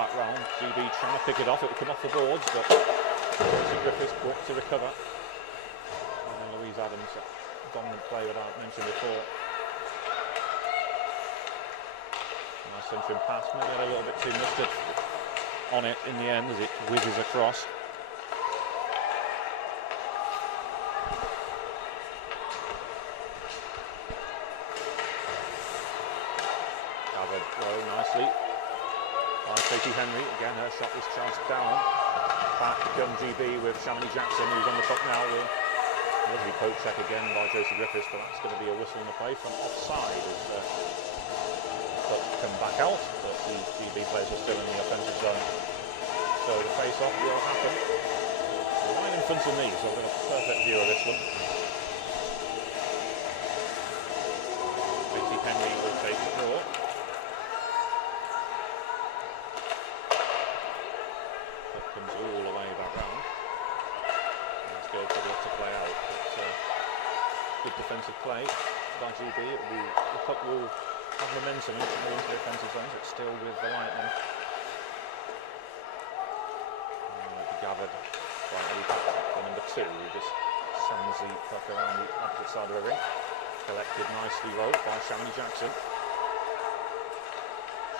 back round. GB trying to pick it off. It will come off the boards, but Griffiths quick to recover. And then Louise Adams, dominant play that I mentioned before. Nice centering pass, maybe a little bit too mustard on it in the end as it whizzes across. Gathered low nicely by Katie Henry. Again, her shot is charged down. Back come GB with Shamini Jackson, who's on the puck now. Lovely poke check again by Josie Griffiths, but that's going to be a whistle in the play from offside as puck come back out, but the GB players are still in the offensive zone. So the face-off will happen. Right in front of me, so I've got a perfect view of this one. Katie Henry will take the draw. Puck comes all the way back round. Let's go for it to play out. But, good defensive play by GB. The puck will have momentum into the offensive zones. It's still with the Lightning. Gathered by Ellie Patrick, the number 2, who just sends the puck around the opposite side of the ring. Collected nicely though by Shamini Jackson.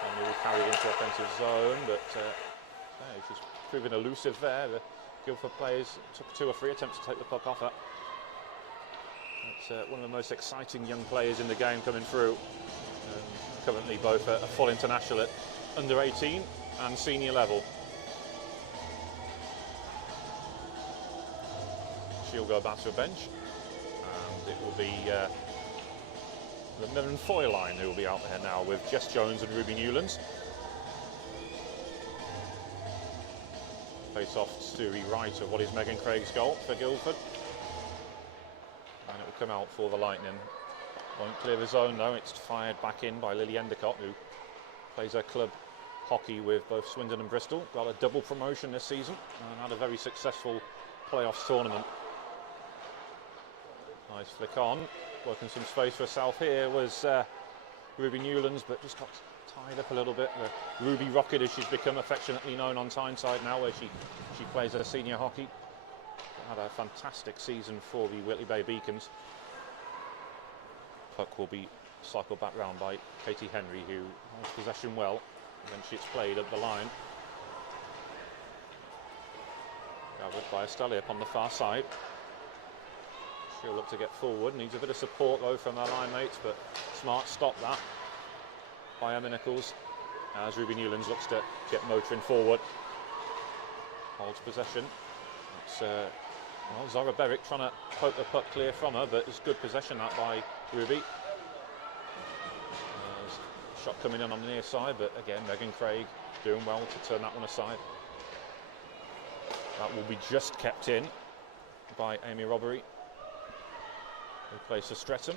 Shamini will carry it into offensive zone, but she's proving elusive there. The Guildford players took 2 or 3 attempts to take the puck off her. It's one of the most exciting young players in the game coming through. Currently both a full international at under 18 and senior level. She'll go back to a bench, and it will be the Mirren Foy line who will be out there now with Jess Jones and Ruby Newlands. Face off to the right of what is Megan Craig's goal for Guildford, and it will come out for the Lightning. Won't clear the zone though. It's fired back in by Lily Endicott, who plays her club hockey with both Swindon and Bristol. Got a double promotion this season and had a very successful playoffs tournament. Nice flick on, working some space for herself here was Ruby Newlands, but just got tied up a little bit. The Ruby Rocket, as she's become affectionately known on Tyneside now, where she plays her senior hockey. Had a fantastic season for the Whitley Bay Beacons. Puck will be cycled back round by Katie Henry, who holds possession well when she's played at the line. Gathered by Estelle up on the far side. She'll look to get forward, needs a bit of support though from her line mates, but smart stop that by Emma Nichols as Ruby Newlands looks to get motoring forward. Holds possession. It's Zara Berwick trying to poke the puck clear from her, but it's good possession that by Ruby. Shot coming in on the near side, but again Megan Craig doing well to turn that one aside. That will be just kept in by Amy Robbery, who plays for Streatham.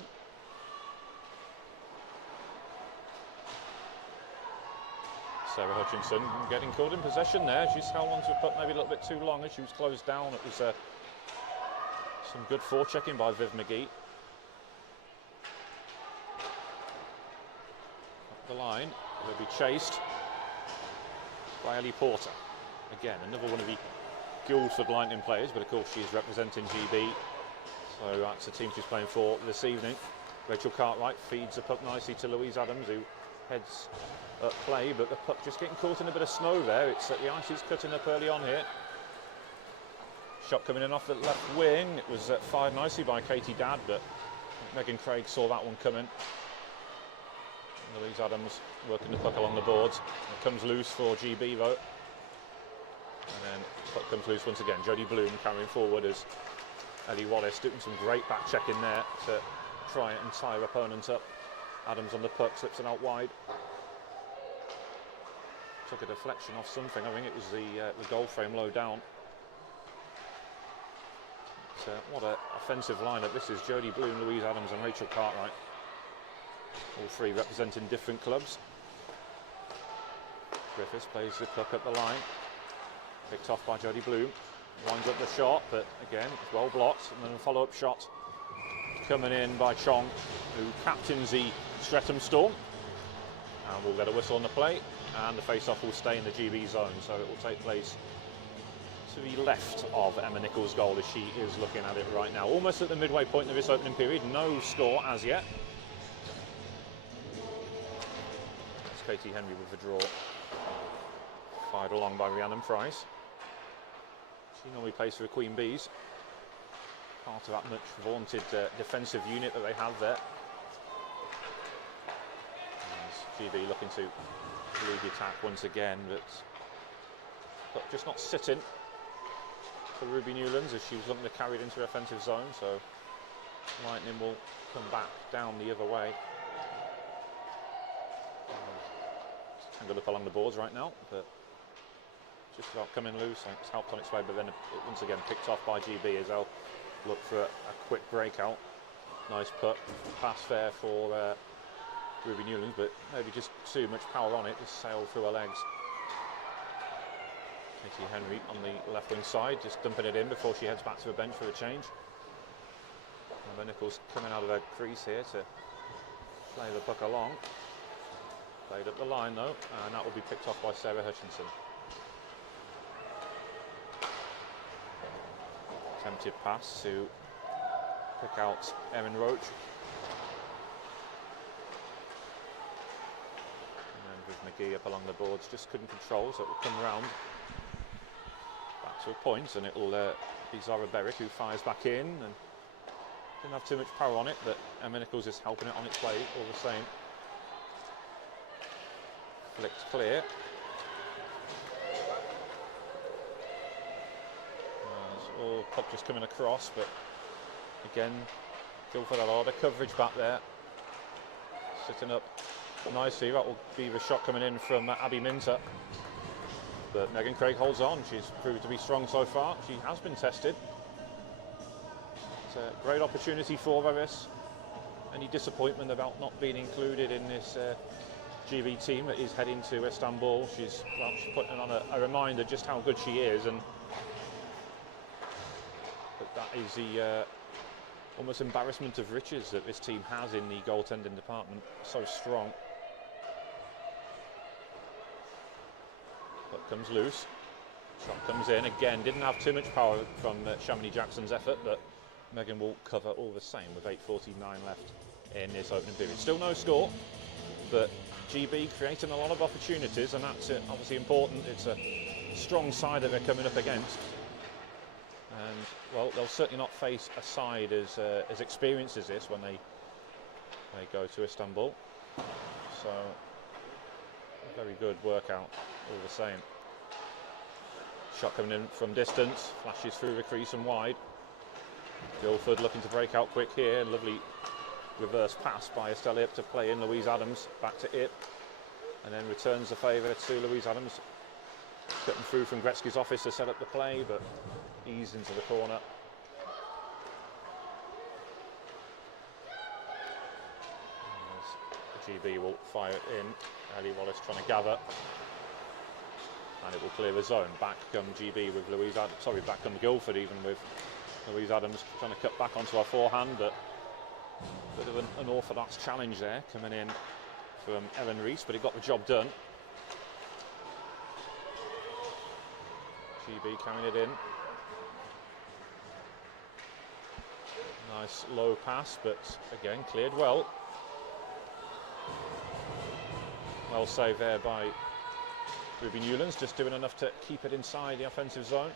Sarah Hutchinson getting caught in possession there. She's held on to the puck maybe a little bit too long as she was closed down. It was some good forechecking by Viv McGee. Up the line, will be chased by Ellie Porter. Again, another one of the Guildford Lightning players, but of course she is representing GB. So that's the team she's playing for this evening. Rachel Cartwright feeds the puck nicely to Louise Adams, who heads at play, but the puck just getting caught in a bit of snow there. It's the ice is cutting up early on here. Shot coming in off the left wing. It was fired nicely by Katie Dadd, but Megan Craig saw that one coming. Louise Adams working the puck along the boards. It comes loose for GB though. And then the puck comes loose once again. Jodie Bloom carrying forward as Ellie Wallace doing some great back checking there to try and tie her opponent up. Adams on the puck, slips it out wide. Took a deflection off something. I think it was the goal frame low down. But, what an offensive lineup this is. Jodie Bloom, Louise Adams and Rachel Cartwright. All three representing different clubs. Griffiths plays the puck up the line. Picked off by Jodie Bloom. Winds up the shot, but again, it's well blocked. And then a follow-up shot coming in by Chong, who captains the Streatham Storm. And we'll get a whistle on the play. and the face-off will stay in the GB zone, so it will take place to the left of Emma Nichols' goal as she is looking at it right now. Almost at the midway point of this opening period, no score as yet. It's Katie Henry with the draw. Fired along by Rhiannon Price. She normally plays for the Queen Bees. Part of that much vaunted defensive unit that they have there. And GB looking to lead the attack once again, but just not sitting for Ruby Newlands as she was looking to carry it into the offensive zone, so Lightning will come back down the other way. Tangled up along the boards right now, but just about coming loose. It's helped on its way, but then once again picked off by GB as they'll look for a quick breakout. Nice put, pass fair for Ruby Newlands, but maybe just too much power on it, just sailed through her legs. Katie Henry on the left wing side, just dumping it in before she heads back to the bench for a change. Emma Nichols coming out of her crease here to play the puck along. Played up the line though, and that will be picked off by Sarah Hutchinson. Attempted pass to pick out Erin Roach. And then with McGee up along the boards, just couldn't control, so it will come round back to a point, and it will be Zara Berwick who fires back in, and didn't have too much power on it, but Emma Nichols is helping it on its way all the same. Flicked clear. Puck just coming across, but again, Guildford had a lot of coverage back there. Sitting up nicely, that will be the shot coming in from Abby Minter. But Megan Craig holds on, she's proved to be strong so far. She has been tested. It's a great opportunity for her, this. Any disappointment about not being included in this GB team that is heading to Istanbul? She's putting on a reminder just how good she is, and that is the almost embarrassment of riches that this team has in the goaltending department. So strong. Puck comes loose. Shot comes in again. Didn't have too much power from Shamini Jackson's effort, but Megan will cover all the same with 8:49 left in this opening period. Still no score, but GB creating a lot of opportunities, and that's obviously important. It's a strong side that they're coming up against. And well, they'll certainly not face a side as experienced as this when they go to Istanbul. So a very good workout all the same. Shot coming in from distance, flashes through the crease and wide. Guildford looking to break out quick here. Lovely reverse pass by Estelle Ip to play in Louise Adams. Back to Ip, and then returns the favour to Louise Adams. Cutting through from Gretzky's office to set up the play, but ease into the corner. GB will fire it in. Ellie Wallace trying to gather, and it will clear the zone. Back come GB with Louise Adams. Sorry, back come Guildford even with Louise Adams trying to cut back onto our forehand, but a bit of an orthodox challenge there coming in from Erin Rees, but he got the job done. GB carrying it in. Nice low pass, but again cleared well. Well saved there by Ruby Newlands, just doing enough to keep it inside the offensive zone.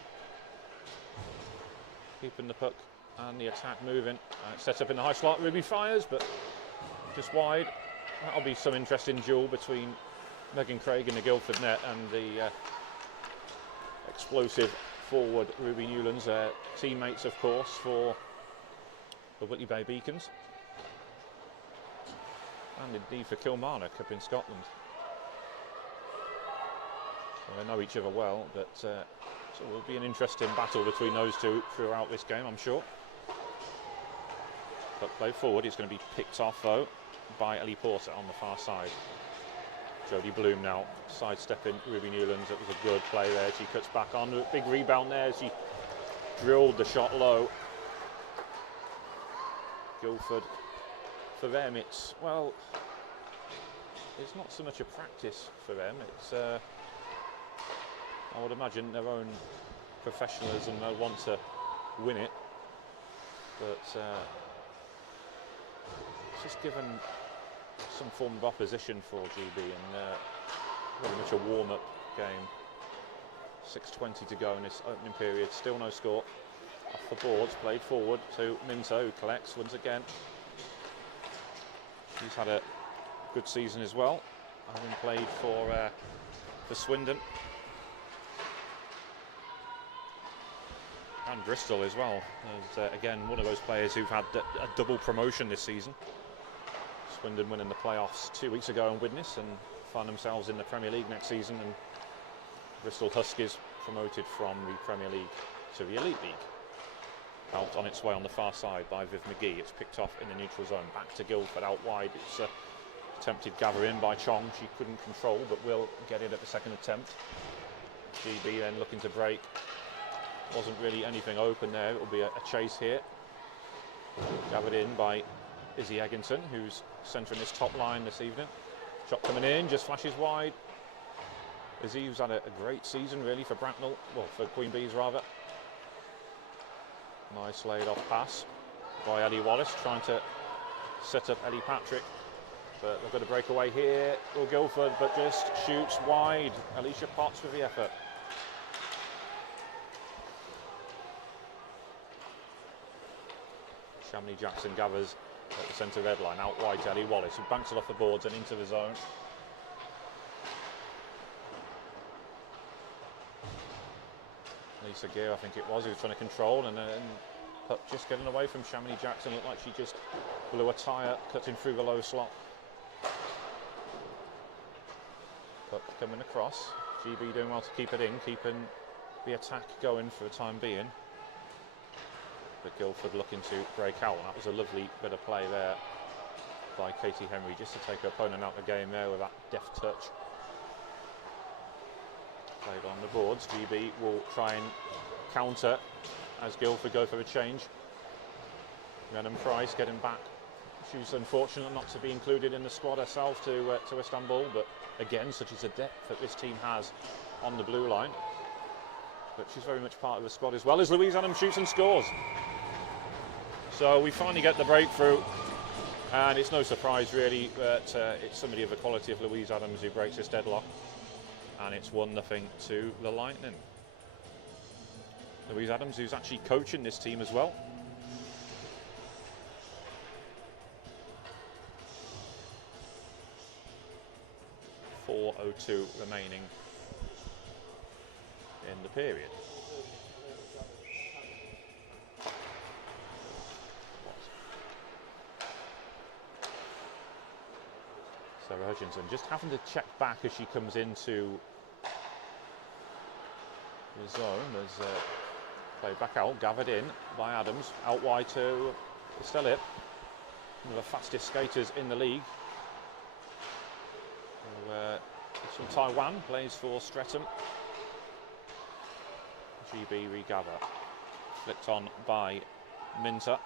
Keeping the puck and the attack moving. Set up in the high slot, Ruby fires, but just wide. That'll be some interesting duel between Megan Craig in the Guildford net and the explosive forward Ruby Newlands, teammates of course for the Whitley Bay Beacons, and indeed for Kilmarnock up in Scotland. So they know each other well, but so it will be an interesting battle between those two throughout this game, I'm sure. But play forward is going to be picked off though by Ellie Porter on the far side. Jodie Bloom now sidestepping Ruby Newlands. It was a good play there. She cuts back on. Big rebound there. She drilled the shot low. Guildford, for them it's, well, it's not so much a practice for them. It's I would imagine their own professionalism. They'll want to win it, but it's just given some form of opposition for GB, and very much a warm-up game. 6:20 to go in this opening period. Still no score. Off the boards, played forward to Minto, who collects once again. He's had a good season as well, having played for Swindon and Bristol as well. And, again, one of those players who've had a double promotion this season. Swindon winning the playoffs 2 weeks ago on Widnes and find themselves in the Premier League next season, and Bristol Huskies promoted from the Premier League to the Elite League. Out on its way on the far side by Viv McGee. It's picked off in the neutral zone. Back to Guildford, out wide. It's attempted gather in by Chong. She couldn't control, but will get it at the second attempt. GB then looking to break. Wasn't really anything open there. It will be a chase here. Gathered in by Izzy Egginson, who's centering this top line this evening. Shot coming in, just flashes wide. Izzy, who's had a great season really for Bracknell, well, for Queen Bees rather. Nice laid off pass by Ellie Wallace, trying to set up Ellie Patrick, but they've got a breakaway here. Will Guildford, but just shoots wide. Alicia Potts with the effort. Shamley Jackson gathers at the centre red line, out wide to Ellie Wallace, who banks it off the boards and into the zone. Lisa Gear, I think it was, who was trying to control, and then just getting away from Shamley Jackson. Looked like she just blew a tyre, cutting through the low slot. Puck coming across. GB doing well to keep it in, keeping the attack going for the time being. But Guildford looking to break out. That was a lovely bit of play there by Katie Henry, just to take her opponent out of the game there with that deft touch. Played on the boards. GB will try and counter as Guildford go for a change. Rhiannon Price getting back. She was unfortunate not to be included in the squad herself to Istanbul, but again, such is the depth that this team has on the blue line. But she's very much part of the squad as well, as Louise Adams shoots and scores. So we finally get the breakthrough, and it's no surprise really that it's somebody of the quality of Louise Adams who breaks this deadlock. And it's 1-0 to the Lightning. Louise Adams, who's actually coaching this team as well. .4:02 remaining in the period. Sarah Hutchinson just having to check back as she comes into the zone as played back out, gathered in by Adams, out wide to Stelip, one of the fastest skaters in the league. From Taiwan, plays for Streatham. GB regather, flicked on by Minter,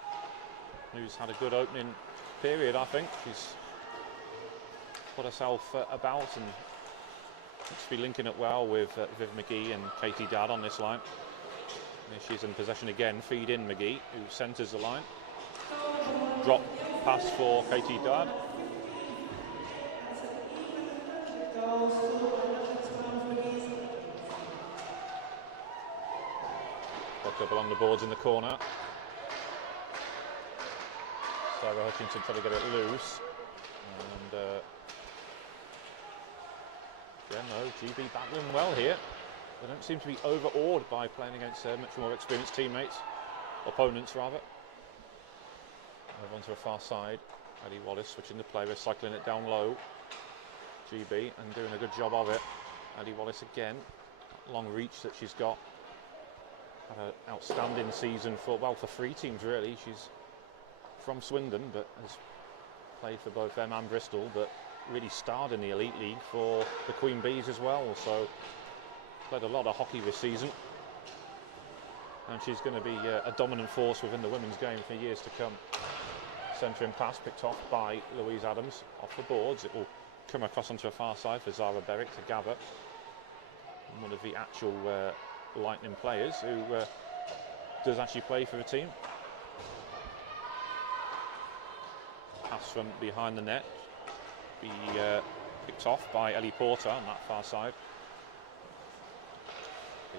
who's had a good opening period. I think she's put herself about and looks to be linking it well with Viv McGee and Katie Dadd on this line. And she's in possession again, feed in McGee, who centres the line. Drop pass for Katie Dadd. Popped up along the boards in the corner. Sarah Hutchinson trying to get it loose. And yeah, no, GB battling well here. They don't seem to be overawed by playing against much more experienced teammates, opponents rather. Over onto the far side, Ellie Wallace switching the play, recycling it down low. GB and doing a good job of it. Ellie Wallace again, that long reach that she's got. Had an outstanding season for, well, for three teams really. She's from Swindon, but has played for both them and Bristol, but really starred in the Elite League for the Queen Bees as well. So played a lot of hockey this season, and she's going to be a dominant force within the women's game for years to come. Centering pass picked off by Louise Adams off the boards. It will come across onto a far side for Zara Berwick to gather. One of the actual Lightning players who does actually play for the team. Pass from behind the net, be picked off by Ellie Porter on that far side.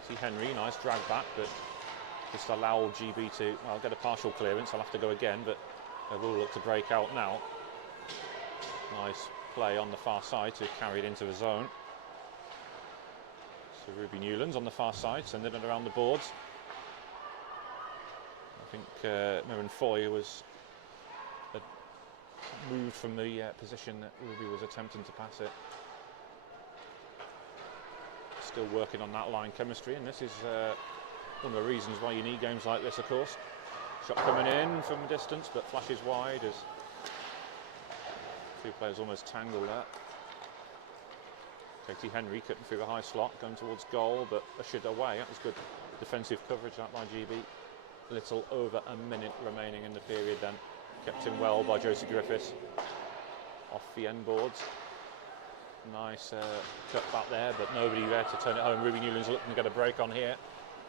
Katie Henry, nice drag back, but just allow GB to, well, get a partial clearance. I'll have to go again, but they will look to break out now. Nice play on the far side to carry it into the zone. So Ruby Newlands on the far side, sending it around the boards. I think Mirren Foy had moved from the position that Ruby was attempting to pass it. Still working on that line chemistry, and this is one of the reasons why you need games like this, of course. Shot coming in from a distance, but flashes wide as two players almost tangled there. Katie Henry cutting through the high slot, going towards goal, but ushered away. That was good defensive coverage that by GB. A little over a minute remaining in the period then. Kept in well by Josie Griffiths. Off the end boards. Nice cut back there, but nobody there to turn it home. Ruby Newland's looking to get a break on here.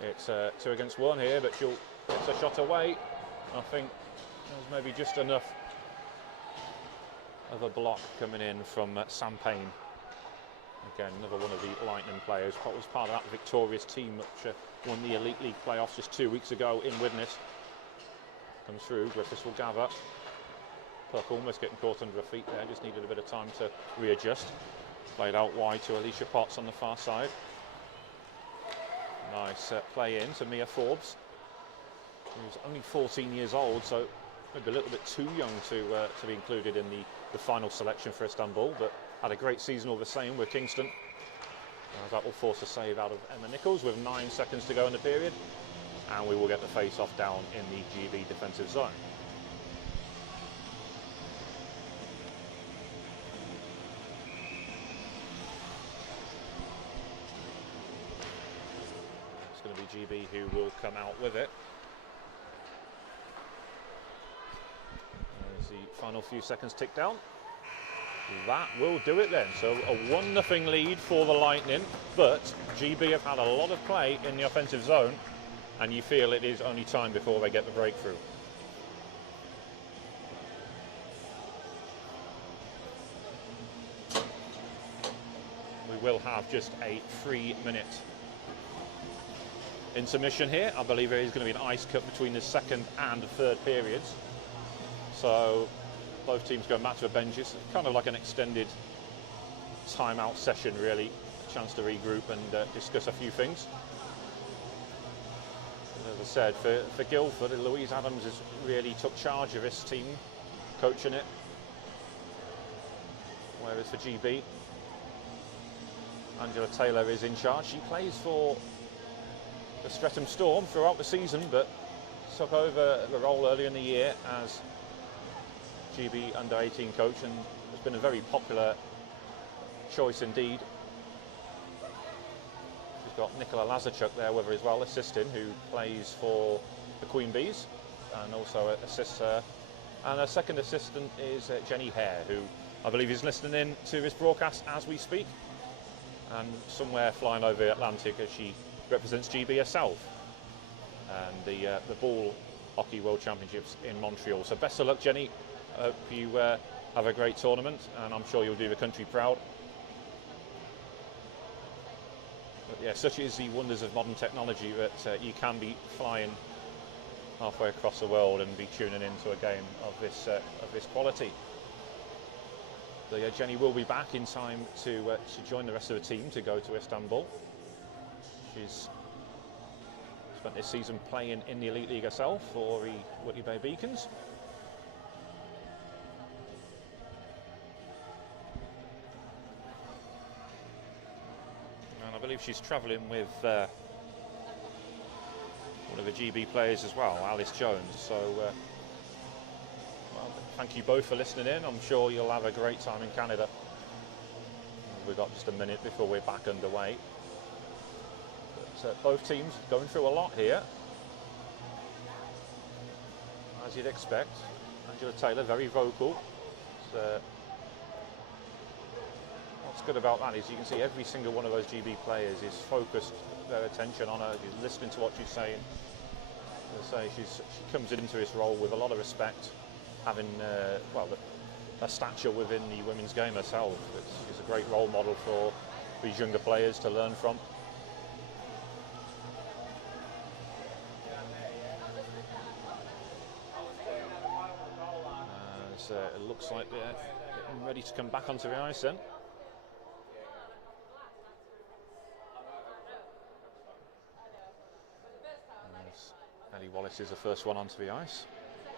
It's 2 against 1 here, but she'll get a shot away. I think there's maybe just enough of a block coming in from Sam Payne. Again, another one of the Lightning players. Was part of that victorious team which won the Elite League playoffs just 2 weeks ago in Widnes. Comes through, Griffiths will gather. Puck almost getting caught under her feet there, just needed a bit of time to readjust. Played out wide to Alicia Potts on the far side. Nice play in to Mia Forbes, who's only 14 years old, so maybe a little bit too young to be included in the final selection for Istanbul, but had a great season all the same with Kingston. That will force a save out of Emma Nichols with 9 seconds to go in the period, and we will get the face-off down in the GB defensive zone. GB who will come out with it. As the final few seconds tick down. That will do it then. So a 1-0 lead for the Lightning, but GB have had a lot of play in the offensive zone, and you feel it is only time before they get the breakthrough. We will have just a 3-minute intermission here. I believe there is going to be an ice cut between the second and the third periods. So both teams going back to the benches, kind of like an extended timeout session really, a chance to regroup and discuss a few things. As I said, for Guildford, Louise Adams has really took charge of this team, coaching it. Whereas for GB, Angela Taylor is in charge. She plays for the Streatham Storm throughout the season, but took over the role earlier in the year as GB under-18 coach, and has been a very popular choice indeed. She's got Nicola Lazarchuk there with her as well, assisting, who plays for the Queen Bees and also assists her. And her second assistant is Jenny Hare, who I believe is listening in to this broadcast as we speak, and somewhere flying over the Atlantic as she represents GB herself and the Ball Hockey World Championships in Montreal. So best of luck, Jenny. I hope you have a great tournament, and I'm sure you'll do the country proud. But yeah, such is the wonders of modern technology that you can be flying halfway across the world and be tuning into a game of this quality. So yeah, Jenny will be back in time to join the rest of the team to go to Istanbul. She's spent this season playing in the Elite League herself for the Whitley Bay Beacons. And I believe she's travelling with one of the GB players as well, Alice Jones. So well, thank you both for listening in. I'm sure you'll have a great time in Canada. We've got just a minute before we're back underway. Both teams going through a lot here, as you'd expect. Angela Taylor very vocal, good about that is you can see every single one of those GB players is focused their attention on her, is listening to what she's saying. As I say, she comes into this role with a lot of respect, having well, a stature within the women's game herself. She's a great role model for these younger players to learn from. As it looks like they're getting ready to come back onto the ice then. Ellie Wallace is the first one onto the ice.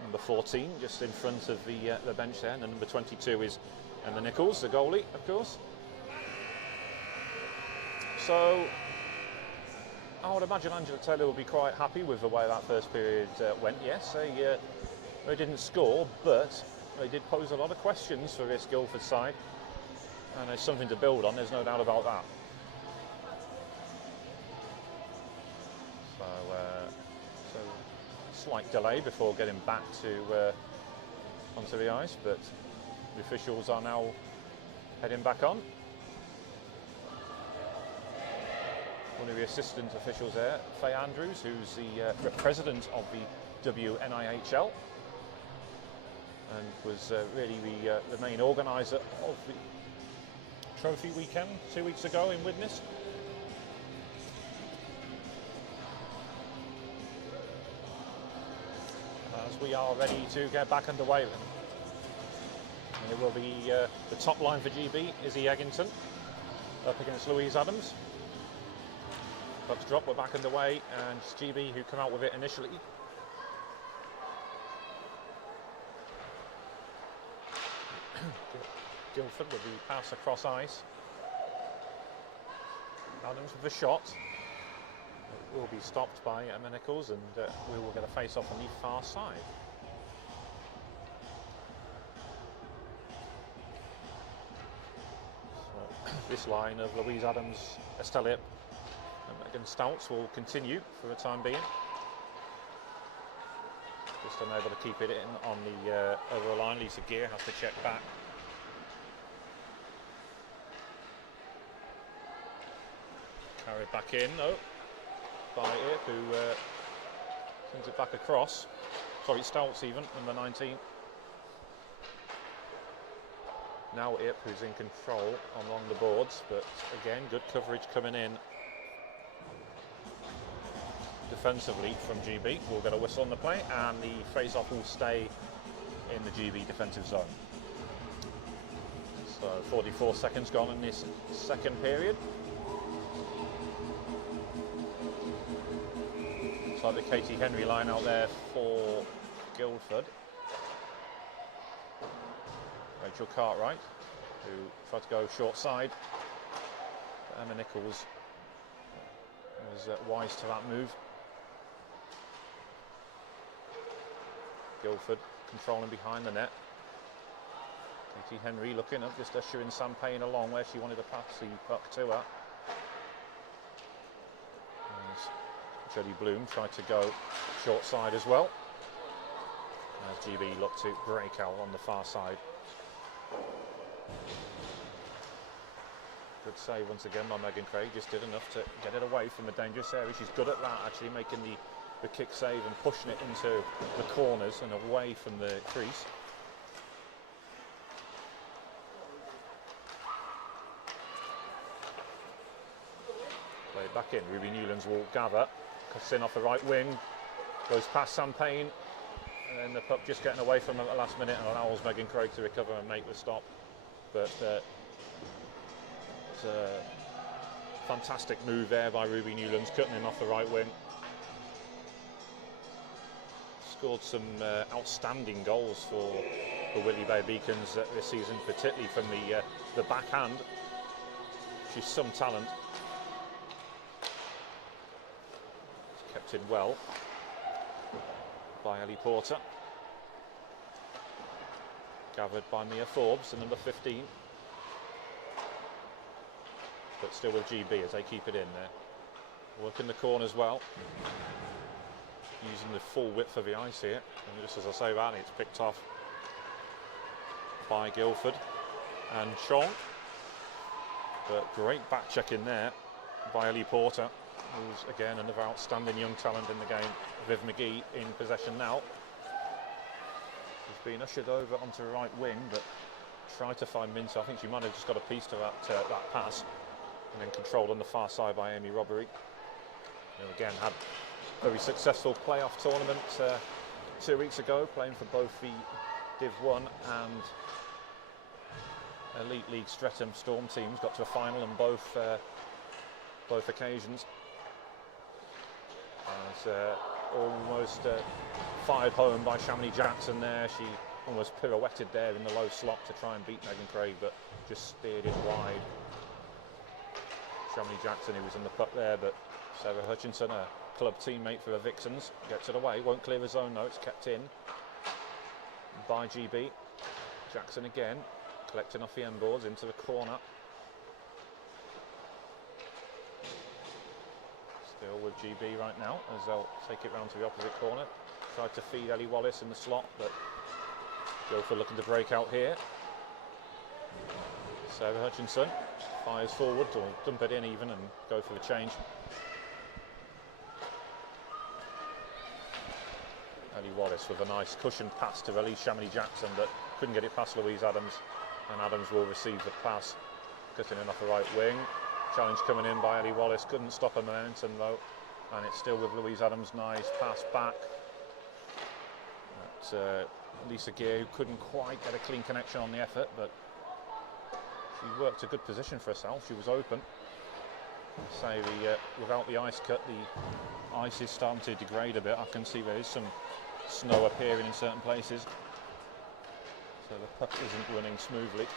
Number 14 just in front of the bench there, and the number 22 is Emma Nichols, the goalie, of course. So I would imagine Angela Taylor will be quite happy with the way that first period went. Yes, they didn't score, but they did pose a lot of questions for this Guildford side, and there's something to build on, there's no doubt about that. So slight delay before getting back to onto the ice, but the officials are now heading back on. One of the assistant officials there, Faye Andrews, who's the president of the WNIHL, and was really the main organiser of the trophy weekend 2 weeks ago in Widnes. As we are ready to get back underway then. And it will be the top line for GB, Izzy Eggington, up against Louise Adams. Puck's drop, we're back underway, and it's GB who come out with it initially. Guildford with the pass across ice. Adams with the shot. It will be stopped by Emma Nichols, and we will get a face-off on the far side. So this line of Louise Adams, Estelle Yip, and Megan Stouts will continue for the time being. Just unable to keep it in on the over the line. Lisa Gear has to check back. Carried back in, by Yip, who sends it back across. Sorry, Stouts even, number 19. Now Yip, who's in control along the boards, but again, good coverage coming in defensively from GB. We'll get a whistle on the play, and the face-off will stay in the GB defensive zone. So 44 seconds gone in this second period. Looks like the Katie Henry line out there for Guildford. Rachel Cartwright, who tried to go short side. Emma Nichols was wise to that move. Guildford controlling behind the net. Katie Henry looking up, just ushering Sam Payne along where she wanted to pass the puck to her. As Jodie Bloom tried to go short side as well, as GB looked to break out on the far side. Good save once again by Megan Craig, just did enough to get it away from the dangerous area. She's good at that, actually, making the kick save and pushing it into the corners and away from the crease. Play it back in. Ruby Newlands will gather. Cuts in off the right wing, goes past Sam Payne, and the puck just getting away from him at the last minute and allows Megan Craig to recover and make the stop. But it's a fantastic move there by Ruby Newlands, cutting him off the right wing. Scored some outstanding goals for the Whitley Bay Beacons this season, particularly from the backhand. She's some talent. It's kept in well by Ellie Porter. Gathered by Mia Forbes, the number 15. But still with GB as they keep it in there. Working the corners well. Using the full width of the ice here, and just as I say that, it's picked off by Guildford and Chong. But great back check in there by Ellie Porter, who's again another outstanding young talent in the game. Viv McGee in possession now. She's been ushered over onto the right wing, but tried to find Minter. I think she might have just got a piece to that pass, and then controlled on the far side by Amy Robbery, who again had a very successful playoff tournament 2 weeks ago, playing for both the Div 1 and Elite League Streatham Storm teams. Got to a final on both occasions. As almost fired home by Shamini Jackson there. She almost pirouetted there in the low slot to try and beat Megan Craig, but just steered it wide. Shamini Jackson, who was in the puck there, but Sarah Hutchinson, a club teammate for the Vixens, gets it away. Won't clear his zone though, it's kept in by GB. Jackson again, collecting off the end boards into the corner. Still with GB right now, as they'll take it round to the opposite corner. Tried to feed Ellie Wallace in the slot, but Guildford looking to break out here. Sarah Hutchinson fires forward, or dump it in even and go for the change. Ellie Wallace with a nice cushioned pass to release Shamini Jackson, but couldn't get it past Louise Adams, and Adams will receive the pass, cutting in off the right wing. Challenge coming in by Ellie Wallace, couldn't stop her momentum though, and it's still with Louise Adams. Nice pass back. But, Lisa Gear, who couldn't quite get a clean connection on the effort, but she worked a good position for herself. She was open. Say without the ice cut, the ice is starting to degrade a bit. I can see there is some snow appearing in certain places, so the puck isn't running smoothly.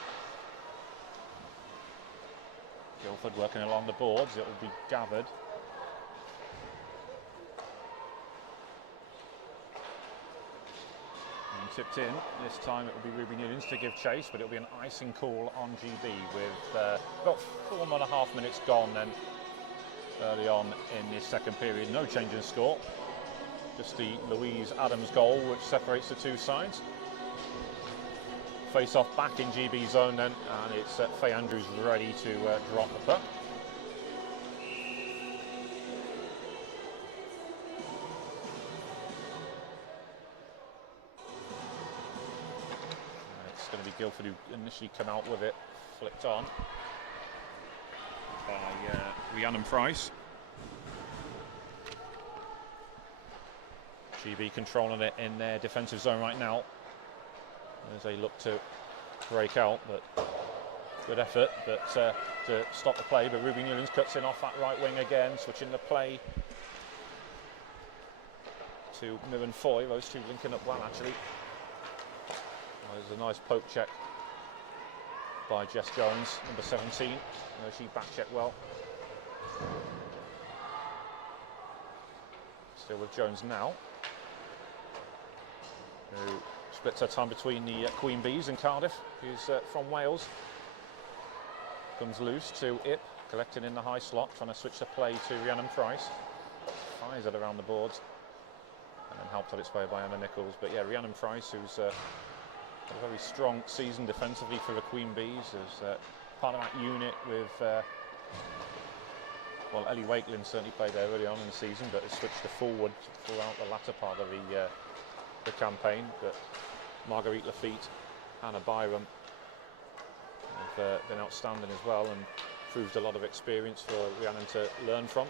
Guildford working along the boards. It will be gathered. And tipped in. This time it will be Ruby Newlands to give chase, but it will be an icing call on GB with about 4.5 minutes gone then early on in this second period. No change in score. Just the Louise Adams goal which separates the two sides. Face off back in GB zone then, and it's Faye Andrews ready to drop the puck. It's going to be Guildford who initially come out with it, flicked on by Rhiannon Price. GB controlling it in their defensive zone right now as they look to break out, but good effort to stop the play. But Ruby Newlands cuts in off that right wing again, switching the play to Mirren Foy. Those two linking up well actually. There's a nice poke check by Jess Jones, number 17. She back checked well. Still with Jones now, who splits her time between the Queen Bees and Cardiff, who's from Wales. Comes loose to Ip, collecting in the high slot, trying to switch the play to Rhiannon Price. Fires it around the boards, and then helped on its way by Emma Nichols. But yeah, Rhiannon Price, who's a very strong season defensively for the Queen Bees, as part of that unit with, well, Ellie Wakeland certainly played there early on in the season, but has switched to forward throughout the latter part of the campaign. But Marguerite Lafitte, Hannah Byram have been outstanding as well, and proved a lot of experience for Rhiannon to learn from.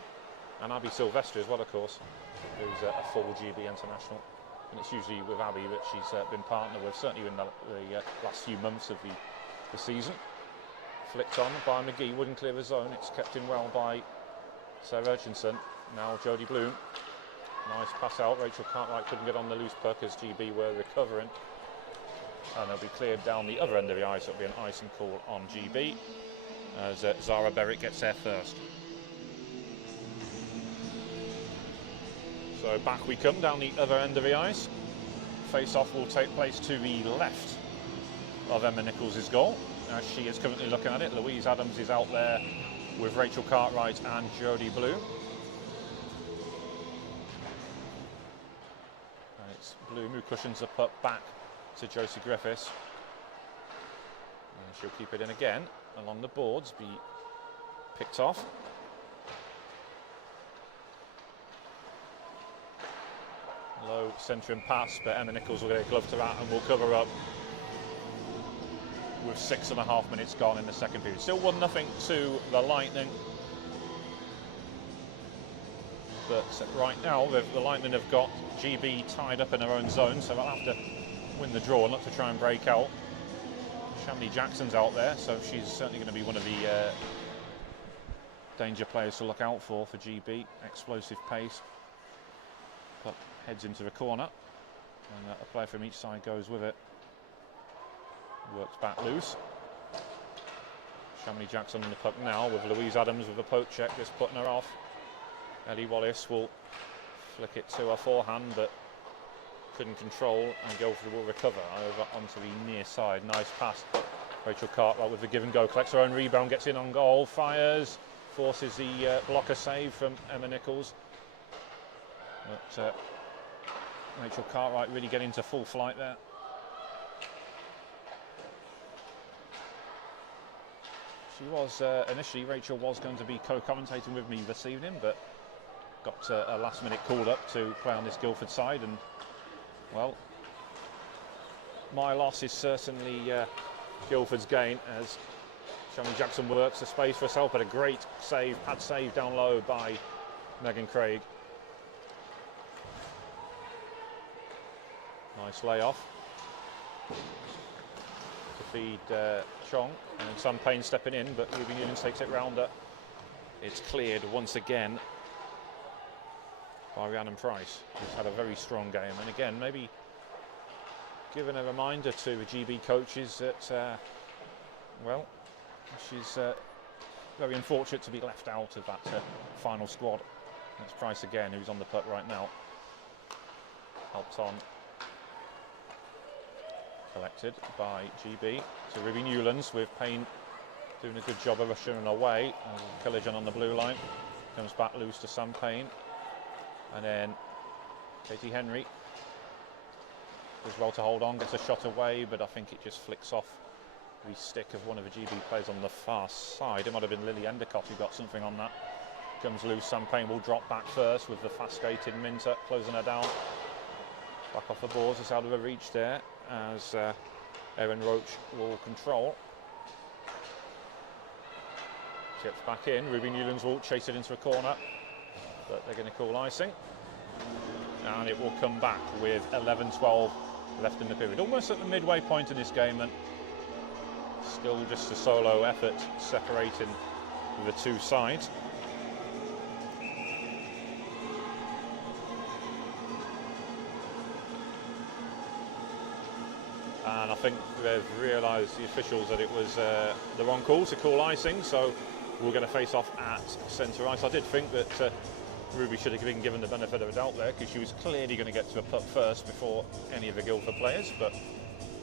And Abby Sylvester as well, of course, who's a full GB international. And it's usually with Abby that she's been partnered with, certainly in the last few months of the season. Flicked on by McGee, wouldn't clear the zone. It's kept in well by Sarah Hutchinson. Now Jodie Bloom. Nice pass out. Rachel Cartwright couldn't get on the loose puck as GB were recovering. And they'll be cleared down the other end of the ice. It'll be an icing call on GB as Zara Berwick gets there first. So back we come down the other end of the ice. Face-off will take place to the left of Emma Nichols' goal. As she is currently looking at it, Louise Adams is out there with Rachel Cartwright and Jodie Bloom. And it's Bloom who cushions the puck back to Josie Griffiths. And she'll keep it in again along the boards. Be Picked off. Low centering pass, but Emma Nichols will get a glove to that and will cover up with 6.5 minutes gone in the second period. Still 1-0 to the Lightning. But right now, the Lightning have got GB tied up in their own zone, so they'll have to win the draw, not to try and break out. Shamley Jackson's out there, so she's certainly going to be one of the danger players to look out for GB. Explosive pace. Puck heads into the corner, and a player from each side goes with it. Works back loose. Shamley Jackson in the puck now with Louise Adams with a poke check, just putting her off. Ellie Wallace will flick it to her forehand, but couldn't control, and Guildford will recover over onto the near side. Nice pass. Rachel Cartwright with the give and go, collects her own rebound, gets in on goal, fires, forces the blocker save from Emma Nichols. But Rachel Cartwright really getting into full flight there. She was initially, Rachel was going to be co-commentating with me this evening, but got a last minute called up to play on this Guildford side, and well, my loss is certainly Guildford's gain, as Shamley Jackson works the space for herself, but a great save, pad save down low by Megan Craig. Nice layoff to feed Chong, and then Sam Payne stepping in, but Ruby Newlands takes it round her. It's cleared once again by Rhiannon Price, who's had a very strong game, and again maybe giving a reminder to the GB coaches that well, she's very unfortunate to be left out of that final squad. That's Price again, who's on the puck right now. Helped on, collected by GB to Ruby Newlands, with Payne doing a good job of ushering away. Culligan on the blue line, comes back loose to Sam Payne, and then Katie Henry does well to hold on, gets a shot away, but I think it just flicks off the stick of one of the GB players on the far side. It might have been Lily Endicott who got something on that. Comes loose, Sam Payne will drop back first with the fast skating Minter closing her down. Back off the boards, it's out of her reach there, as Erin Roach will control. Chips back in, Ruby Newlands will chase it into a corner, but they're going to call icing. And it will come back with 11-12 left in the period. Almost at the midway point in this game, and still just a solo effort separating the two sides. And I think they've realised, the officials, that it was the wrong call to call icing, so we're going to face off at centre ice. I did think that Ruby should have been given the benefit of the doubt there, because she was clearly going to get to a puck first before any of the Guildford players. But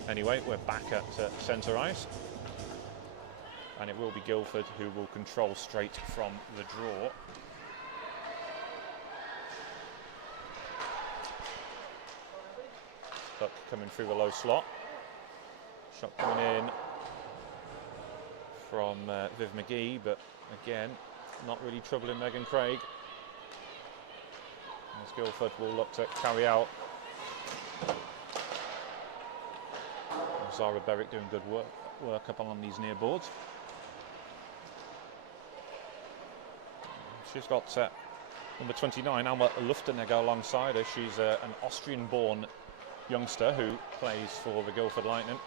anyway, we're back at centre ice, and it will be Guildford who will control straight from the draw. Puck coming through the low slot. Shot coming in from Viv McGee, but again, not really troubling Megan Craig. As Guildford will look to carry out. Zara Berwick doing good work up along these near boards. She's got number 29, Alma Luftenegger, alongside her. She's an Austrian-born youngster who plays for the Guildford Lightning.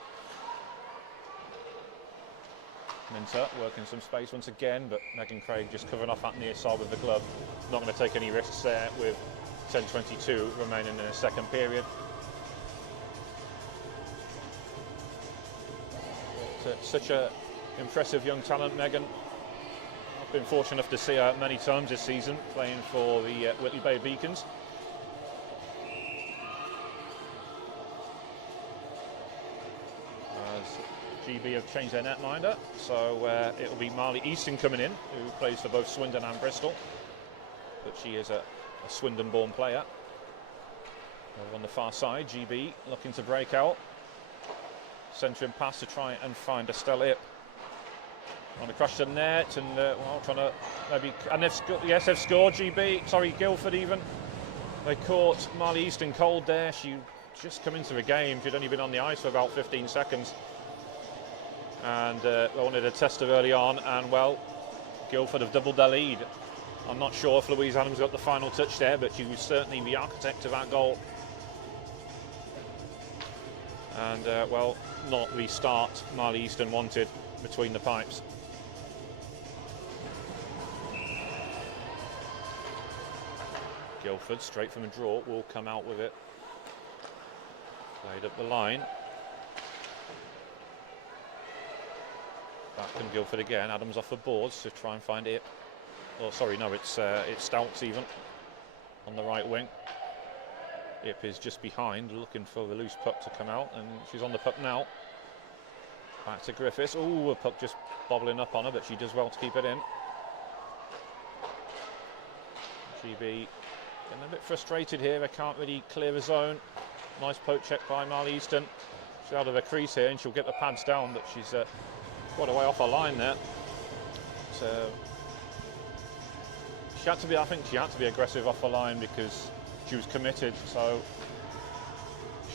Minter working some space once again, but Megan Craig just covering off that near side with the glove. Not going to take any risks there with 10:22 remaining in the second period. But, such a impressive young talent, Megan. I've been fortunate enough to see her many times this season playing for the Whitley Bay Beacons. GB have changed their netminder, so it will be Marley Easton coming in, who plays for both Swindon and Bristol, but she is a Swindon-born player. Over on the far side, GB looking to break out, centering pass to try and find Estelle Ip. On the crash to the net, and well, trying to maybe, and they've scored. GB, sorry, Guildford even. They caught Marley Easton cold there. She just come into the game. She'd only been on the ice for about 15 seconds, and they wanted to test her early on. And well, Guildford have doubled their lead. I'm not sure if Louise Adams got the final touch there, but she was certainly the architect of that goal. And well, not the start Marley Easton wanted between the pipes. Guildford, straight from a draw, will come out with it. Played up the line. Back from Guildford again. Adams off the boards to try and find it. Oh, sorry, no, it's Stouts even on the right wing. Ip is just behind, looking for the loose puck to come out, and she's on the puck now. Back to Griffiths. Oh, a puck just bobbling up on her, but she does well to keep it in. GB getting a bit frustrated here. They can't really clear the zone. Nice poke check by Marley Easton. She's out of her crease here, and she'll get the pads down, but she's quite a way off her line there. So she had to be. I think she had to be aggressive off her line because she was committed. So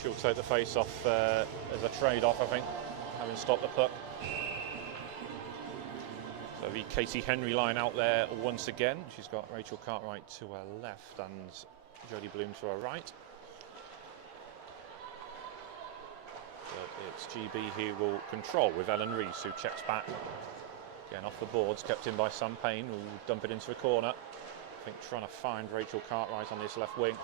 she'll take the face off as a trade-off, I think, having stopped the puck. So the Katie Henry line out there once again. She's got Rachel Cartwright to her left and Jodie Bloom to her right. But it's GB who will control with Ellen Rees, who checks back. Again, off the boards, kept in by Sam Payne, who will dump it into the corner. I think trying to find Rachel Cartwright on this left wing.